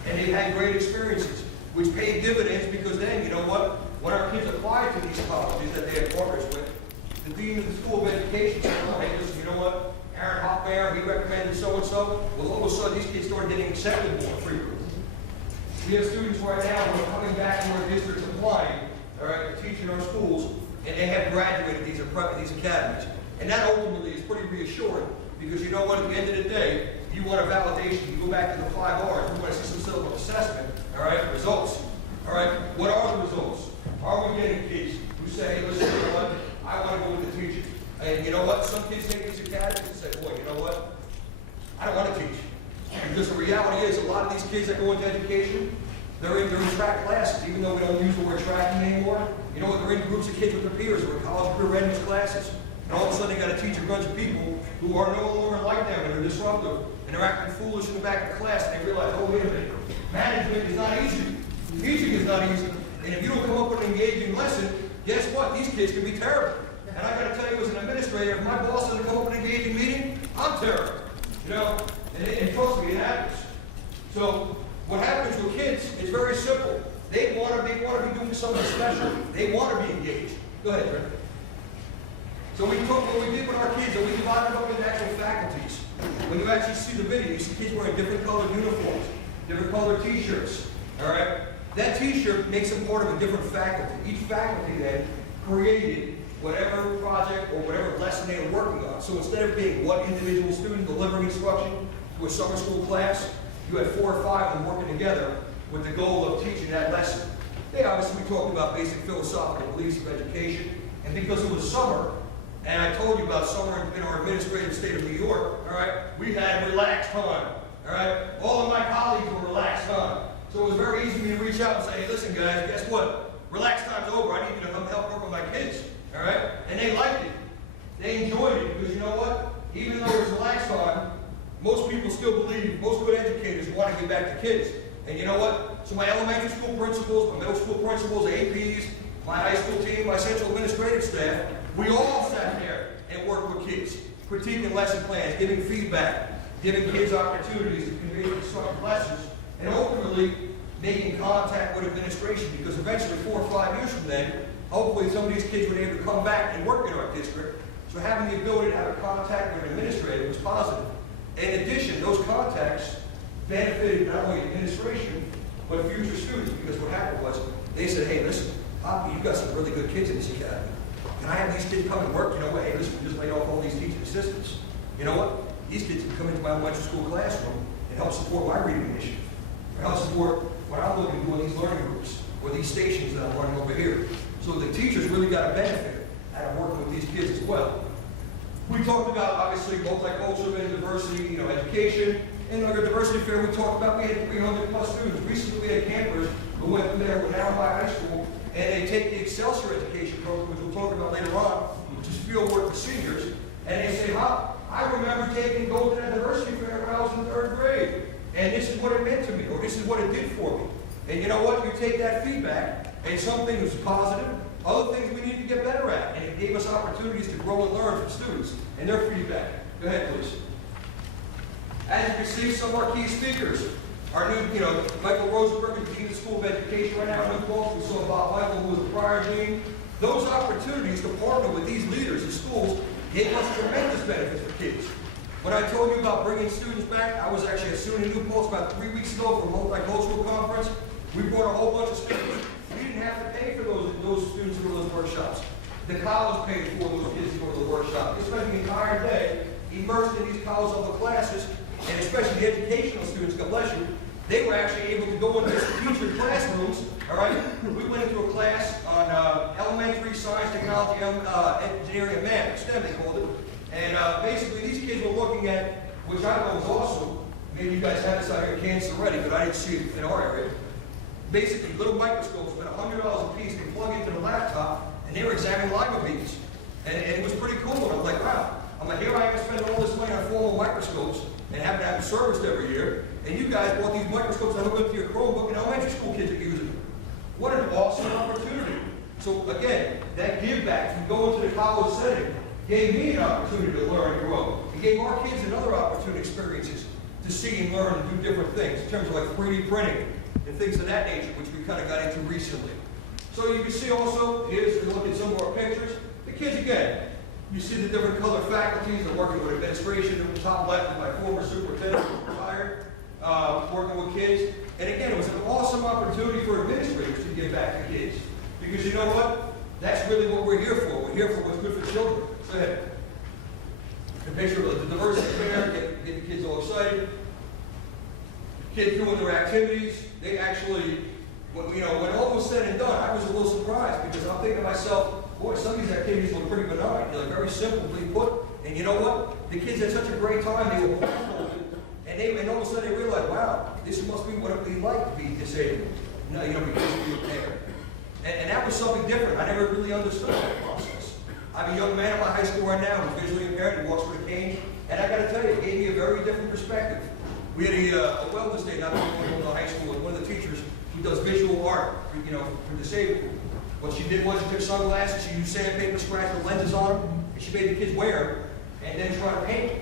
and they had great experiences, which paid dividends because then, you know what? When our kids applied to these colleges that they had partners with, the dean of the School of Education said, oh, hey, listen, you know what? Aaron Hopper, he recommended so-and-so. Well, all of a sudden, these kids started getting accepted more frequently. We have students right now who are coming back to our districts applying, all right, to teach in our schools, and they have graduated these academies. And that ultimately is pretty reassuring because you know what, at the end of the day, you want a validation. You go back to the 5 R's. You want to see some sort of assessment, all right, results. All right, what are the results? Are we getting kids who say, listen, you know what, I want to go with the teacher. And you know what, some kids take these academies and say, boy, you know what, I don't want to teach. Because the reality is, a lot of these kids that go into education, they're in track classes, even though we don't use the word tracking anymore. You know what, they're in groups of kids with their peers who are college career readiness classes. And all of a sudden, they got to teach a bunch of people who are no longer like them and they're disruptive. And they're acting foolish in the back of the class, and they realize, oh, wait a minute, management is not easy. Teaching is not easy. And if you don't come up with an engaging lesson, guess what? These kids can be terrible. And I got to tell you, as an administrator, if my boss doesn't come up with an engaging meeting, I'm terrible. You know, and trust me, it happens. So what happens with kids is very simple. They want to be doing something special. They want to be engaged. Go ahead, Rick. So we took what we did with our kids, and we divided up into actual faculties. When you actually see the video, you see kids wearing different colored uniforms, different colored T-shirts. All right. That T-shirt makes them part of a different faculty. Each faculty then created whatever project or whatever lesson they were working on. So instead of being one individual student delivering instruction to a summer school class, you had 4 or 5 of them working together with the goal of teaching that lesson. They obviously talked about basic philosophical beliefs of education, and because it was summer, and I told you about summer in our administrative state of New York, all right, we had relaxed time, all right? All of my colleagues were relaxed time. So it was very easy for me to reach out and say, hey, listen guys, guess what? Relaxed time's over, I need you to come help work with my kids. All right? And they liked it. They enjoyed it because you know what? Even though it was relaxed time, most people still believe, most good educators want to get back to kids. And you know what? So my elementary school principals, my middle school principals, APs, my high school team, my central administrative staff, we all sat there and worked with kids, critiquing lesson plans, giving feedback, giving kids opportunities to convey constructive lessons, and ultimately making contact with administration because eventually 4 or 5 years from then, hopefully some of these kids were able to come back and work in our district. So having the ability to have a contact with an administrator was positive. In addition, those contacts benefited not only administration, but future students, because what happened was, they said, hey, listen, Poppy, you've got some really good kids in this academy. Can I have these kids come and work? You know what, hey, listen, we just laid off all these teaching assistants. You know what? These kids can come into my elementary school classroom and help support my reading initiative, or help support what I'm looking to do in these learning groups, or these stations that I'm running over here. So the teachers really got a benefit out of working with these kids as well. We talked about, obviously, multiculturalism, diversity, education. In our diversity fair, we talked about we had 300 plus students. Recently, we had campers who went from there, we're now by high school, and they take the Excelsior education program, which we'll talk about later on, which is field work for seniors, and they say, I remember going to that diversity fair when I was in 3rd grade. and this is what it meant to me, or this is what it did for me. And you know what? You take that feedback, and some things was positive, other things we need to get better at, and it gave us opportunities to grow and learn from students and their feedback. Go ahead, please. As you can see, some of our key speakers, our new, Michael Rosenberg is Dean of the School of Education right now in New Paltz. We saw Bob Michael, who was the prior dean. Those opportunities to partner with these leaders in schools gave us tremendous benefits for kids. When I told you about bringing students back, I was actually a student in New Paltz about 3 weeks ago for a multicultural conference. We brought a whole bunch of speakers. We didn't have to pay for those students to go to those workshops. The college paid for those kids to go to the workshop. They spent the entire day immersed in these college level classes, and especially the educational students, God bless you, they were actually able to go into teacher classrooms, all right? We went into a class on elementary science, technology, engineering, and math, STEM they called it. And basically these kids were looking at, which I thought was awesome, maybe you guys have this out here in Kansas already, but I didn't see it in our area. Basically little microscopes with $100 a piece they plug into the laptop, and they were examining lima beans. And it was pretty cool, and I was like, wow. I'm like, here I am spending all this money on formal microscopes and having to have them serviced every year, and you guys bought these microscopes that hook up to your Chromebook, and elementary school kids are using them. What an awesome opportunity. So again, that give back from going to the college setting gave me an opportunity to learn and grow. It gave our kids another opportunity experiences to see and learn and do different things in terms of like 3D printing and things of that nature, which we kind of got into recently. So you can see also, here's a look at some of our pictures. The kids again, you see the different color faculties. They're working with administration. In the top left is my former superintendent who's retired, working with kids. And again, it was an awesome opportunity for administrators to give back to kids. Because you know what? That's really what we're here for. We're here for what's good for children. Go ahead. The picture of the diversity fair, get the kids all excited. Kids doing their activities. They actually, when all was said and done, I was a little surprised because I'm thinking to myself, boy, some of these activities were pretty benign. They're very simply put. And you know what? The kids had such a great time. They were blindfolded. And all of a sudden they realized, wow, this must be what it would be like to be disabled. Because you're a parent. And that was something different. I never really understood that process. I'm a young man at my high school right now who's visually impaired and walks with a cane. And I got to tell you, it gave me a very different perspective. We had a wellness day not long ago in the high school with one of the teachers who does visual art, for disabled people. What she did was she took sunglasses, she used sandpaper, scratched the lenses on them, and she made the kids wear them, and then try to paint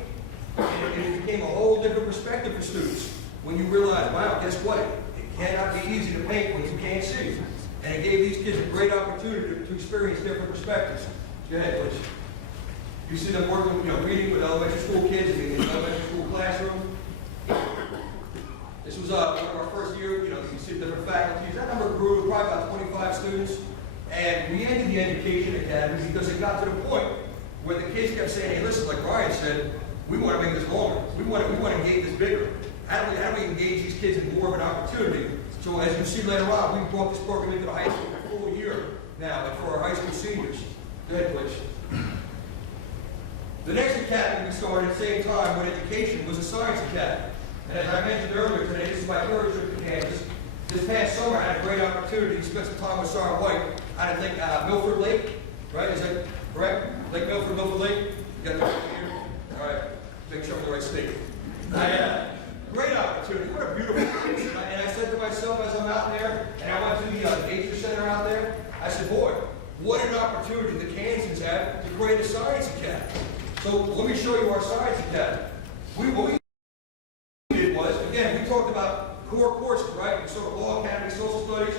them. And it became a whole different perspective for students when you realize, wow, guess what? It cannot be easy to paint when you can't see. And it gave these kids a great opportunity to experience different perspectives. Go ahead, please. You see them working, reading with elementary school kids in the elementary school classroom. This was one of our first year, you can see different faculties. That number grew to probably about 25 students. And we ended the education academy because it got to the point where the kids kept saying, hey, listen, like Ryan said, we want to make this longer. We want to engage this bigger. How do we engage these kids in more of an opportunity? So as you see later on, we brought this program into the high school for a full year now, and for our high school seniors. Go ahead, please. The next academy we started at the same time with education was a science academy. And as I mentioned earlier today, this is my third trip to Kansas. This past summer, I had a great opportunity to spend some time with Sarah White out at Milford Lake, right? Is that correct? Lake Milford, Milford Lake? You got that here? All right. Make sure I'm in the right state. Great opportunity. What a beautiful place. And I said to myself as I'm out there, and I went to the nature center out there, I said, boy, what an opportunity the Kansans have to create a science academy. So let me show you our science academy. What we did was, again, we talked about core courses, right? So law, academy, social studies,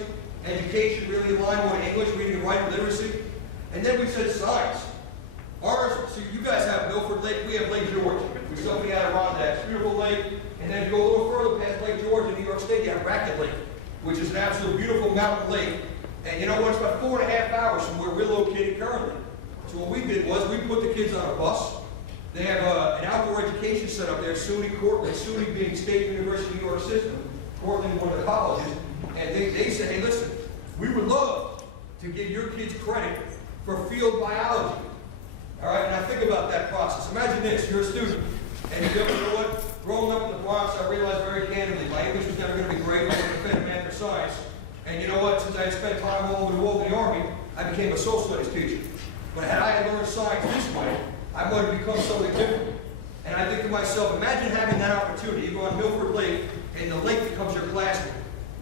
education, really aligned with English, reading and writing, literacy. And then we said science. Ours, so you guys have Milford Lake, we have Lake George. We still have the Adirondacks, beautiful lake. And then if you go a little further past Lake George in New York State, you have Racket Lake, which is an absolute beautiful mountain lake. And you know what, it's about 4.5 hours from where we're located currently. So what we did was we put the kids on a bus. They have an outdoor education set up there, SUNY Cortland, SUNY being State University of New York system, Cortland, one of the colleges. And they said, hey, listen, we would love to give your kids credit for field biology. All right, and I think about that process. Imagine this, you're a student, and you know what? Growing up in the Bronx, I realized very candidly, my English was never going to be great. I was going to defend math or science. And you know what? Since I had spent time all over the world in the Army, I became a social studies teacher. But had I learned science this way, I might have become something different. And I think to myself, imagine having that opportunity. You go on Milford Lake, and the lake becomes your classroom.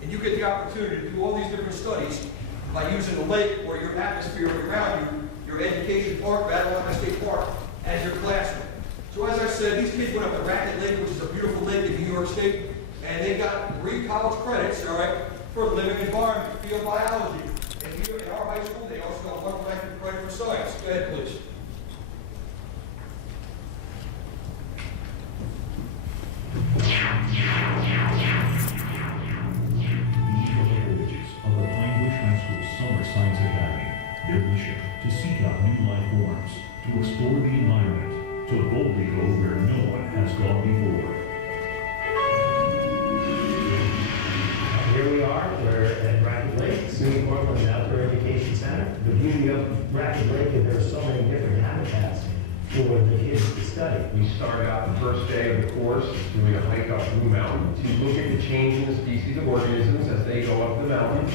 And you get the opportunity to do all these different studies by using the lake or your atmosphere around you, your education park, Battle State Park, as your classroom. So as I said, these kids went up to Racket Lake, which is a beautiful lake in New York State, and they got 3 college credits, all right, for living environment, field biology. And here in our high school, they also got 1 credit for science. Go ahead, please. These are the images of the Pine Bush High School Summer Science Academy. Their mission, to seek out new life forms, to explore the environment, to boldly go where no one has gone before. Here we are, we're at Racket Lake, SUNY Portland Outdoor Education Center. The beauty of Racket Lake is there are so many different habitats for the kids to study. We started out the first day of the course doing a hike up Blue Mountain to look at the change in the species of organisms as they go up the mountain.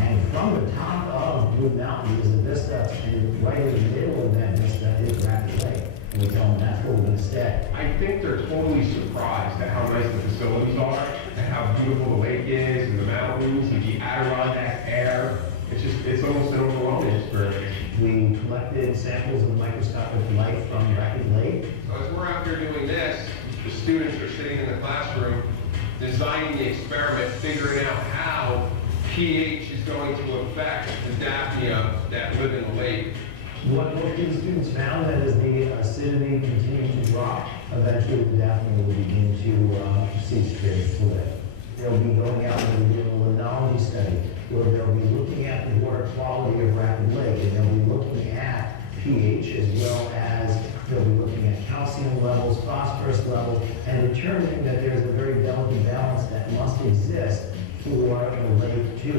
And from the top of Blue Mountain is a vista, and right in the middle of that vista is Racket Lake. And we tell them that's where we're going to stay. I think they're totally surprised at how nice the facilities are, and how beautiful the lake is, and the mountains, and the Adirondack air. It's almost an overwhelming experience. We collected samples of microscopic light from Racket Lake. So as we're out here doing this, the students are sitting in the classroom, designing the experiment, figuring out how pH is going to affect the Daphnia that live in the lake. What most of the students found that as the acidity continued to drop, eventually the Daphnia will begin to cease to live. They'll be going out and doing a linology study, where they'll be looking at the water quality of Racket Lake, and they'll be looking at pH as well as they'll be looking at calcium levels, phosphorus levels, and determining that there's a very delicate balance that must exist for the lake to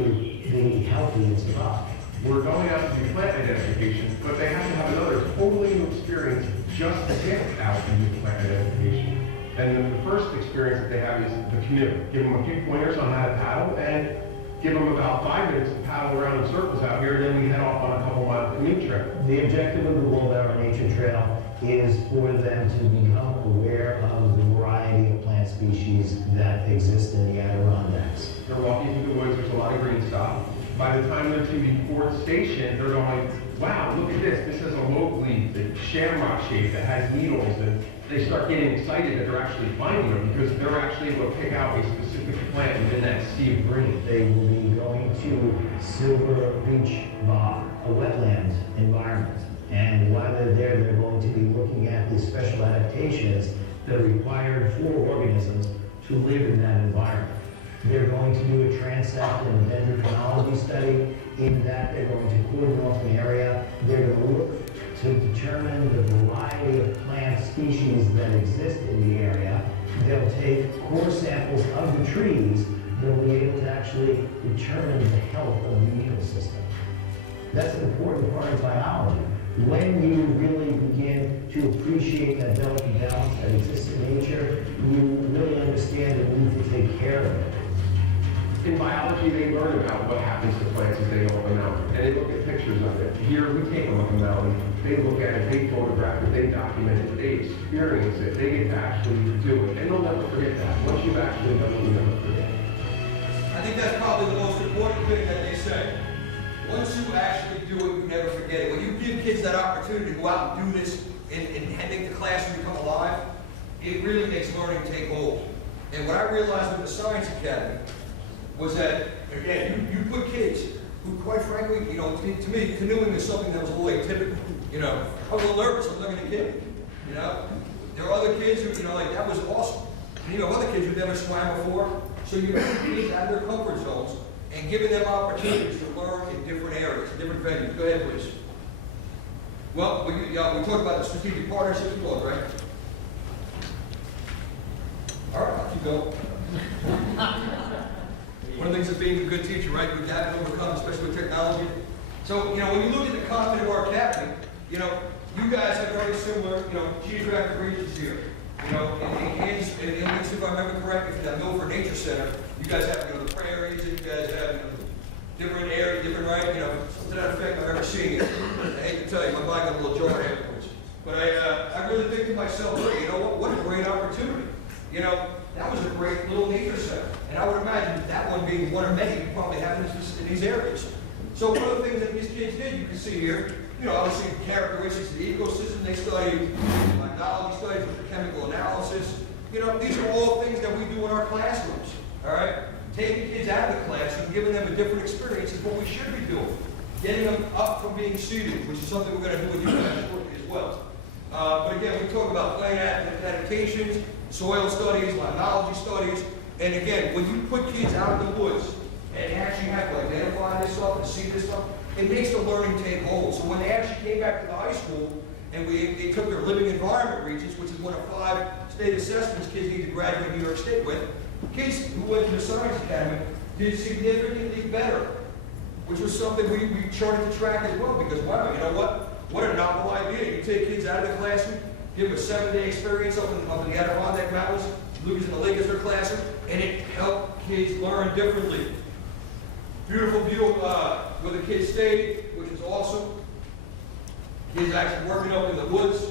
be healthy and survive. We're going out to do plant identification, but they have to have another totally new experience just to get out and do plant identification. And then the first experience that they have is the canoe. Give them a few pointers on how to paddle, and give them about 5 minutes to paddle around in circles out here, and then we head off on a couple-mile canoe trip. The objective of the Wildbower Nature Trail is for them to become aware of the variety of plant species that exist in the Adirondacks. They're walking through the woods, there's a lot of green stuff. By the time they're to the 4th station, they're going, wow, look at this. This has a lobe leaf, the shamrock shape that has needles, and they start getting excited that they're actually finding them because they're actually able to pick out a specific plant within that sea of green. They will be going to Silver Beach Bog, a wetland environment. And while they're there, they're going to be looking at the special adaptations that are required for organisms to live in that environment. They're going to do a transect and dendrochronology study. In that, they're going to cordon off an area. They're going to look to determine the variety of plant species that exist in the area. They'll take core samples of the trees. They'll be able to actually determine the health of the ecosystem. That's an important part of biology. When you really begin to appreciate that delicate balance that exists in nature, you really understand the need to take care of it. In biology, they learn about what happens to plants as they go up a mountain, and they look at pictures of it. Here, we take them up a mountain, they look at it, they photograph it, they document it, they experience it, they get to actually do it, and they'll never forget that. Once you've actually done it, you'll never forget. I think that's probably the most important thing that they say. Once you actually do it, you never forget it. When you give kids that opportunity to go out and do this and make the classroom become alive, it really makes learning take hold. And what I realized with the Science Academy was that, again, you put kids who, quite frankly, to me, canoeing is something that was a little atypical. I was a little nervous. I'm looking at a kid. There are other kids who, that was awesome. And other kids who never swam before. So you put kids out of their comfort zones and giving them opportunities to learn in different areas, different venues. Go ahead, please. Well, we talked about the strategic partnerships with both, right? All right, I'll keep going. One of the things of being a good teacher, right? We've got to overcome, especially with technology. So, when you look at the content of our academy, you guys have very similar, geographic regions here. In Kansas, at least if I remember correctly, for that Milford Nature Center, you guys have, the prairies, and you guys have, different areas, different, right? To that effect, I've ever seen it. I hate to tell you, my body got a little jarred afterwards. But I really think to myself, what a great opportunity. That was a great little nature center. And I would imagine that one being one of many you probably have in these areas. So one of the things that these kids did, you can see here, you know, obviously characteristics of the ecosystem. They studied biology studies with the chemical analysis. You know, these are all things that we do in our classrooms, all right? Taking kids out of the classroom, giving them a different experience is what we should be doing. Getting them up from being seated, which is something we're going to do with you guys shortly as well. But again, we talk about plant adaptations, soil studies, limnology studies, and again, when you put kids out in the woods and actually have to identify this stuff and see this stuff, it makes the learning take hold. So when they actually came back to the high school and they took their living environment regents, which is one of 5 state assessments kids need to graduate New York State with, kids who went to the Science Academy did significantly better, which was something we charted to track as well, because wow, you know what a novel idea. You take kids out of the classroom, give them a 7-day experience up in the Adirondack Mountains, Lucas in the Lake as their classroom, and it helped kids learn differently. Beautiful view of where the kids stayed, which is awesome. Kids actually working up in the woods,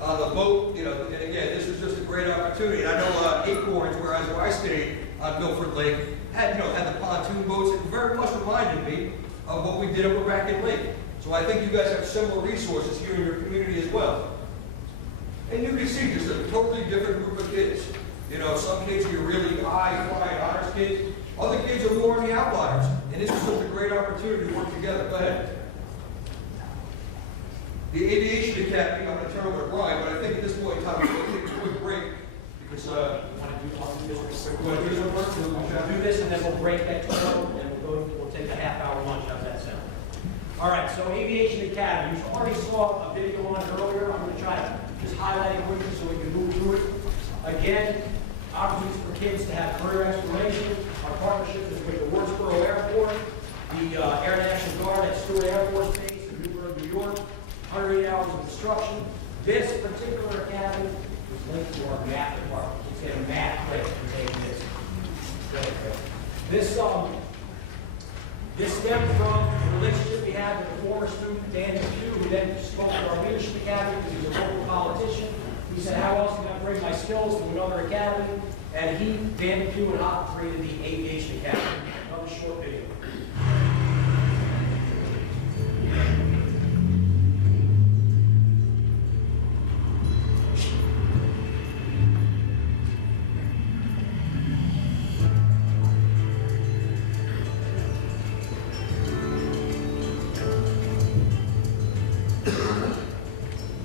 on the boat, you know, and again, this is just a great opportunity. And I know Acorns, where I stayed on Milford Lake, had the pontoon boats. It very much reminded me of what we did over Racket Lake. So I think you guys have similar resources here in your community as well. And you can see just a totally different group of kids. You know, some kids are your really high-flying honors kids. Other kids are more on the outliers. And this is such a great opportunity to work together. Go ahead. The Aviation Academy, I'm going to turn over to Brian, but I think at this point in time, we're going to take a quick break because I'll do this real quick. We'll do this and then we'll break that 12 and we'll take a half-hour lunch. How's that sound? All right, so Aviation Academy. You already saw a video on it earlier. I'm going to try to just highlight it quickly so we can move through it. Again, opportunities for kids to have career exploration. Our partnership is with the Wurtsboro Airport, the Air National Guard at Stewart Air Force Base in Newburgh, New York. 108 hours of instruction. This particular academy is linked to our math department. It's getting math credit for taking this. This stemmed from the relationship we had with the former student, Dan McHugh, who then spoke to our leadership academy because he's a local politician. He said, how else can I bring my skills to another academy? And he, Dan McHugh, and I created the Aviation Academy. Another short video.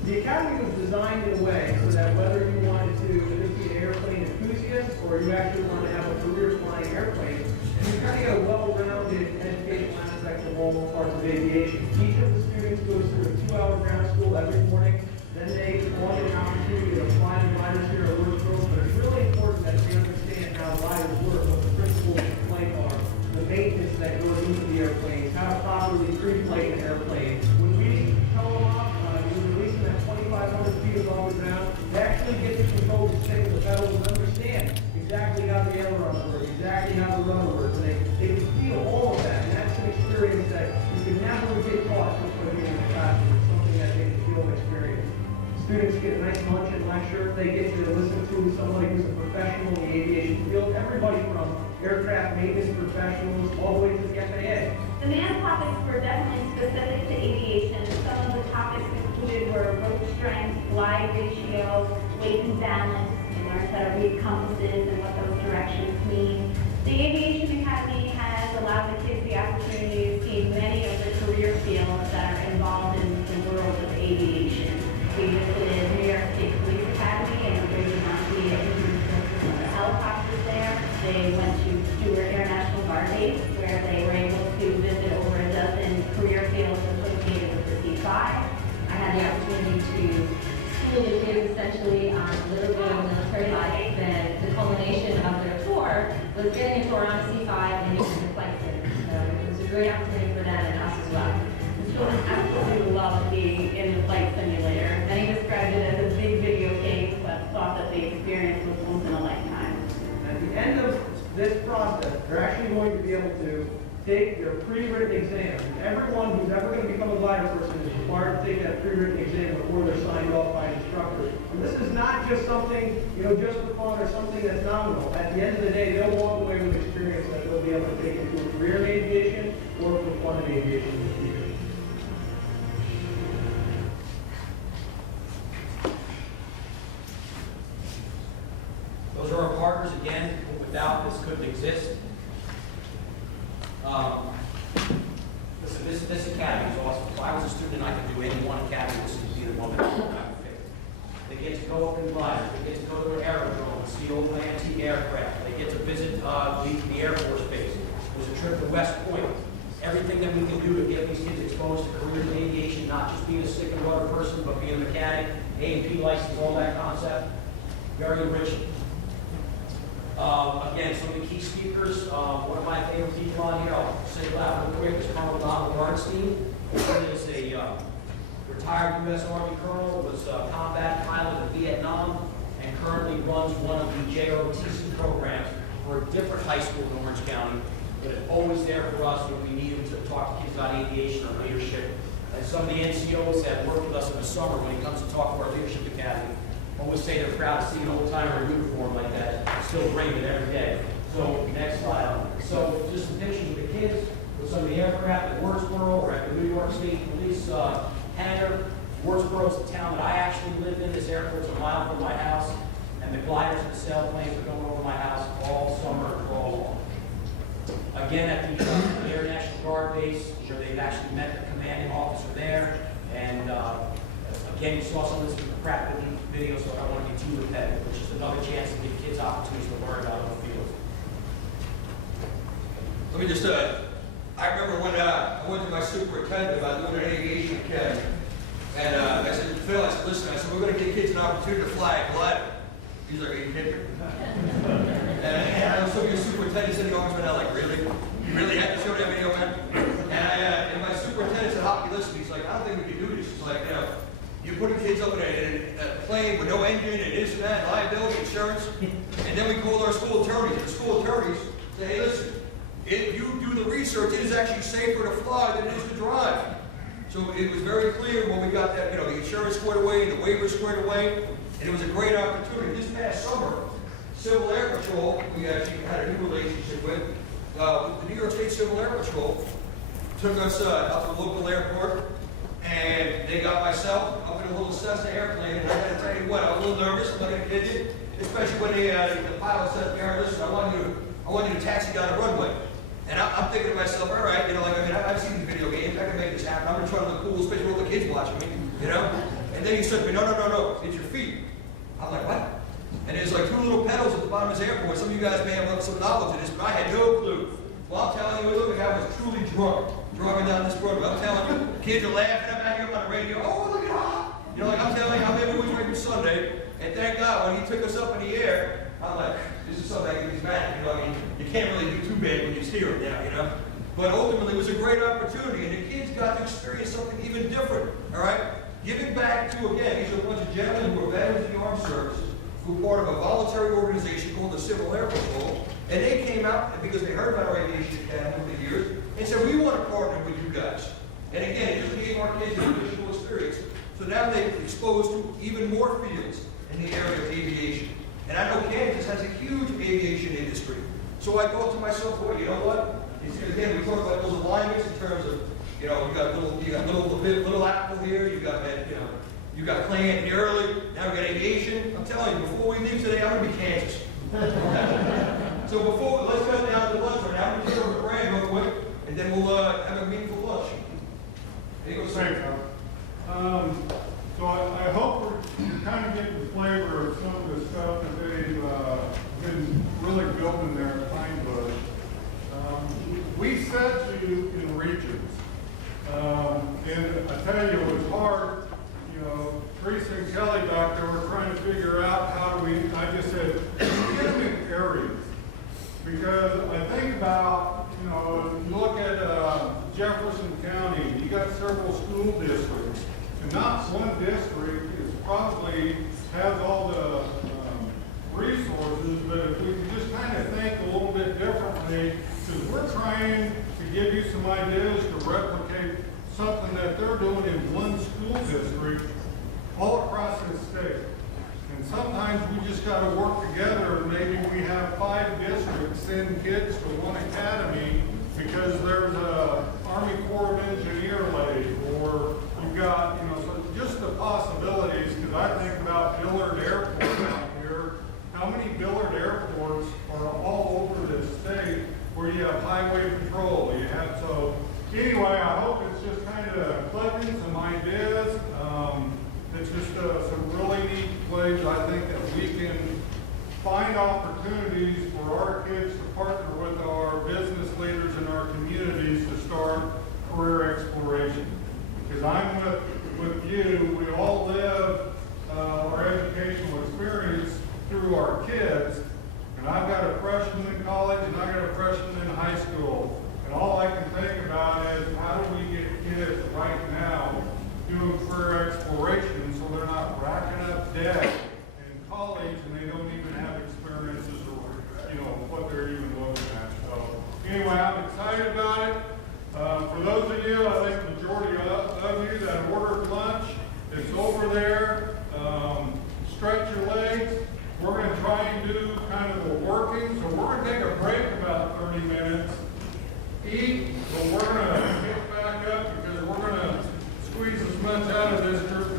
The Academy was designed in a way so that whether you wanted to just be an airplane enthusiast or you actually want to have a career flying airplanes, you kind of get a well-rounded educational aspect of all parts of aviation. Each of the students goes through a 2-hour ground school every morning. Then they all get an opportunity to fly the gliders here at Wurtsboro. But it's really important that we understand how gliders work, what the principles of flight are, the maintenance that goes into the airplanes, how to properly pre-flight an airplane. When we tell them off, we release them at 2,500 feet above the ground. They actually get to control the stick of the pedals and understand exactly how the ailerons work, exactly how the rudder works. And they can feel all of that. And that's an experience that you can never get taught just by being in the classroom. It's something that they can feel and experience. Students get a nice lunch and lecture. They get to listen to somebody who's a professional in the aviation field. Everybody from aircraft maintenance professionals all the way to the FAA. The math topics were definitely specific to aviation. Some of the topics included were rope strength, glide ratio, weight and balance. We learned how to read compasses and what those directions mean. The Aviation Academy has allowed the kids the opportunity to see many of the career fields that are involved in the world of aviation. We visited New York State Police Academy and were able to see the helicopters there. They went to Stewart Air National Guard Base, where they were able to visit over a dozen career fields associated with the C-5. I had the opportunity to school the kids essentially on a little bit of military life, and the culmination of their tour was getting a tour on a C-5 and using the flight sim. So it was a great opportunity for them and us as well. The children absolutely loved being in the flight simulator. Many described it as a big video game, but thought that the experience was once in a lifetime. At the end of this process, they're actually going to be able to take their pre-written exam. Everyone who's ever going to become a glider person is required to take that pre-written exam before they're signed off by an instructor. And this is not just something, just for fun or something that's nominal. At the end of the day, they'll walk away with experience that they'll be able to take into a career in aviation or for fun in aviation in the future. Those are our partners. Again, without this couldn't exist. Listen, this academy is awesome. If I was a student and I could do any one academy, this would be the one that I would pick. They get to go up in gliders. They get to go to an aerodrome and see old antique aircraft. They get to visit the Air Force Base. There's a trip to West Point. Everything that we can do to get these kids exposed to careers in aviation, not just being a stick and rudder person, but being a mechanic, A&P license, all that concept. Very enriching. Again, some of the key speakers, one of my favorite people on here, I'll say it loud real quick, is Colonel Donald Bernstein. He is a retired U.S. Army colonel, was a combat pilot in Vietnam, and currently runs one of the JROTC programs for a different high school in Orange County, but is always there for us when we need him to talk to kids about aviation or leadership. And some of the NCOs that work with us in the summer when he comes to talk to our leadership academy, always say they're proud to see an old-timer in uniform like that, still bringing it every day. So, next slide. So, just some pictures of the kids with some of the aircraft at Wardsboro or at the New York State Police hangar. Wardsboro is a town that I actually lived in. This airport's a mile from my house, and the gliders and the sailplanes are going over my house all summer and all along. Again, at the Air National Guard base, where they've actually met the commanding officer there, and again, you saw some of this in the practical video, so I don't want to be too repetitive, which is another chance to give kids opportunities to learn about the field. Let me just, I remember when I went to my superintendent about doing an aviation academy, and I said, Phil, I said, listen, I said, we're going to give kids an opportunity to fly a glider. He's like, are you kidding me? And I was talking to the superintendent, and he always went out like, really? You really had to show that video, man? And my superintendent said, Hockey, listen, he's like, I don't think we can do this. He's like, you're putting kids up in a plane with no engine and this and that, liability, insurance, and then we call our school attorneys, and the school attorneys say, hey, listen, if you do the research, it is actually safer to fly than it is to drive. So it was very clear when we got that, the insurance squared away, the waivers squared away, and it was a great opportunity. This past summer, Civil Air Patrol, we actually had a new relationship with the New York State Civil Air Patrol, took us out to the local airport, and they got myself up in a little Cessna airplane, and I got to tell you what, I was a little nervous, I'm not going to kid you, especially when the pilot said, Gary, listen, I want you to taxi down the runway. And I'm thinking to myself, all right, I've seen the video games, I can make this happen, I'm going to try to look cool, especially with all the kids watching me, And then he said to me, no, it's your feet. I'm like, what? And there's like two little pedals at the bottom of his airport. Some of you guys may have some knowledge of this, but I had no clue. Well, I'm telling you, look, I was truly driving down this road. I'm telling you, kids are laughing at me on the radio. Oh, look at that! I'm telling you, I'm maybe we waiting Sunday, and thank God when he took us up in the air, I'm like, this is something I can use back. You can't really do too bad when you steer it now, But ultimately, it was a great opportunity, and the kids got to experience something even different. All right, giving back to again, these are a bunch of gentlemen who are veterans of the armed services, who are part of a voluntary organization called the Civil Air Patrol, and they came out because they heard about our aviation academy over the years and said, we want to partner with you guys. And again, it just gave our kids an additional experience. So now they're exposed to even more fields in the area of aviation. And I know Kansas has a huge aviation industry. So I thought to myself, well, you know what? Again, we talk about those alignments in terms of, you got little Apple here, you got playing here early, now we got aviation. I'm telling you, before we leave today, I'm going to be Kansas. So let's go down to lunch right now. I'm going to take over to Brand real quick, and then we'll have a meaningful lunch. Thanks, Tom. So I hope we're kind of getting the flavor of some of the stuff that they've been really building there at Pinewood. We set you in regions. And I tell you, it was hard. Teresa and Kelly back there were trying to figure out how do I just said, give me areas. Because I think about, if you look at Jefferson County, you got several school districts. And not one district probably has all the resources, but if we could just kind of think a little bit differently, because we're trying to give you some ideas to replicate something that they're doing in one school district all across the state. And sometimes we just got to work together. Maybe we have 5 districts send kids to one academy because there's a Army Corps of Engineer lady, or you've got, so just the possibilities, because I think about Billard Airport out here. How many Billard airports are all over the state where you have highway patrol? You have, so anyway, I hope it's just kind of collecting some ideas. It's just some really neat ways I think that we can find opportunities for our kids to partner with our business leaders in our communities to start career exploration. Because I'm with you, we all live our educational experience through our kids. And I've got a freshman in college and I got a freshman in high school. And all I can think about is how do we get kids right now doing career exploration so they're not racking up debt in college and they don't even have experiences or what they're even looking at. So anyway, I'm excited about it. For those of you, I think the majority of you that ordered lunch, it's over there. Stretch your legs. We're going to try and do kind of the working. So we're going to take a break about 30 minutes. Eat, but we're going to get back up because we're going to squeeze as much out of this group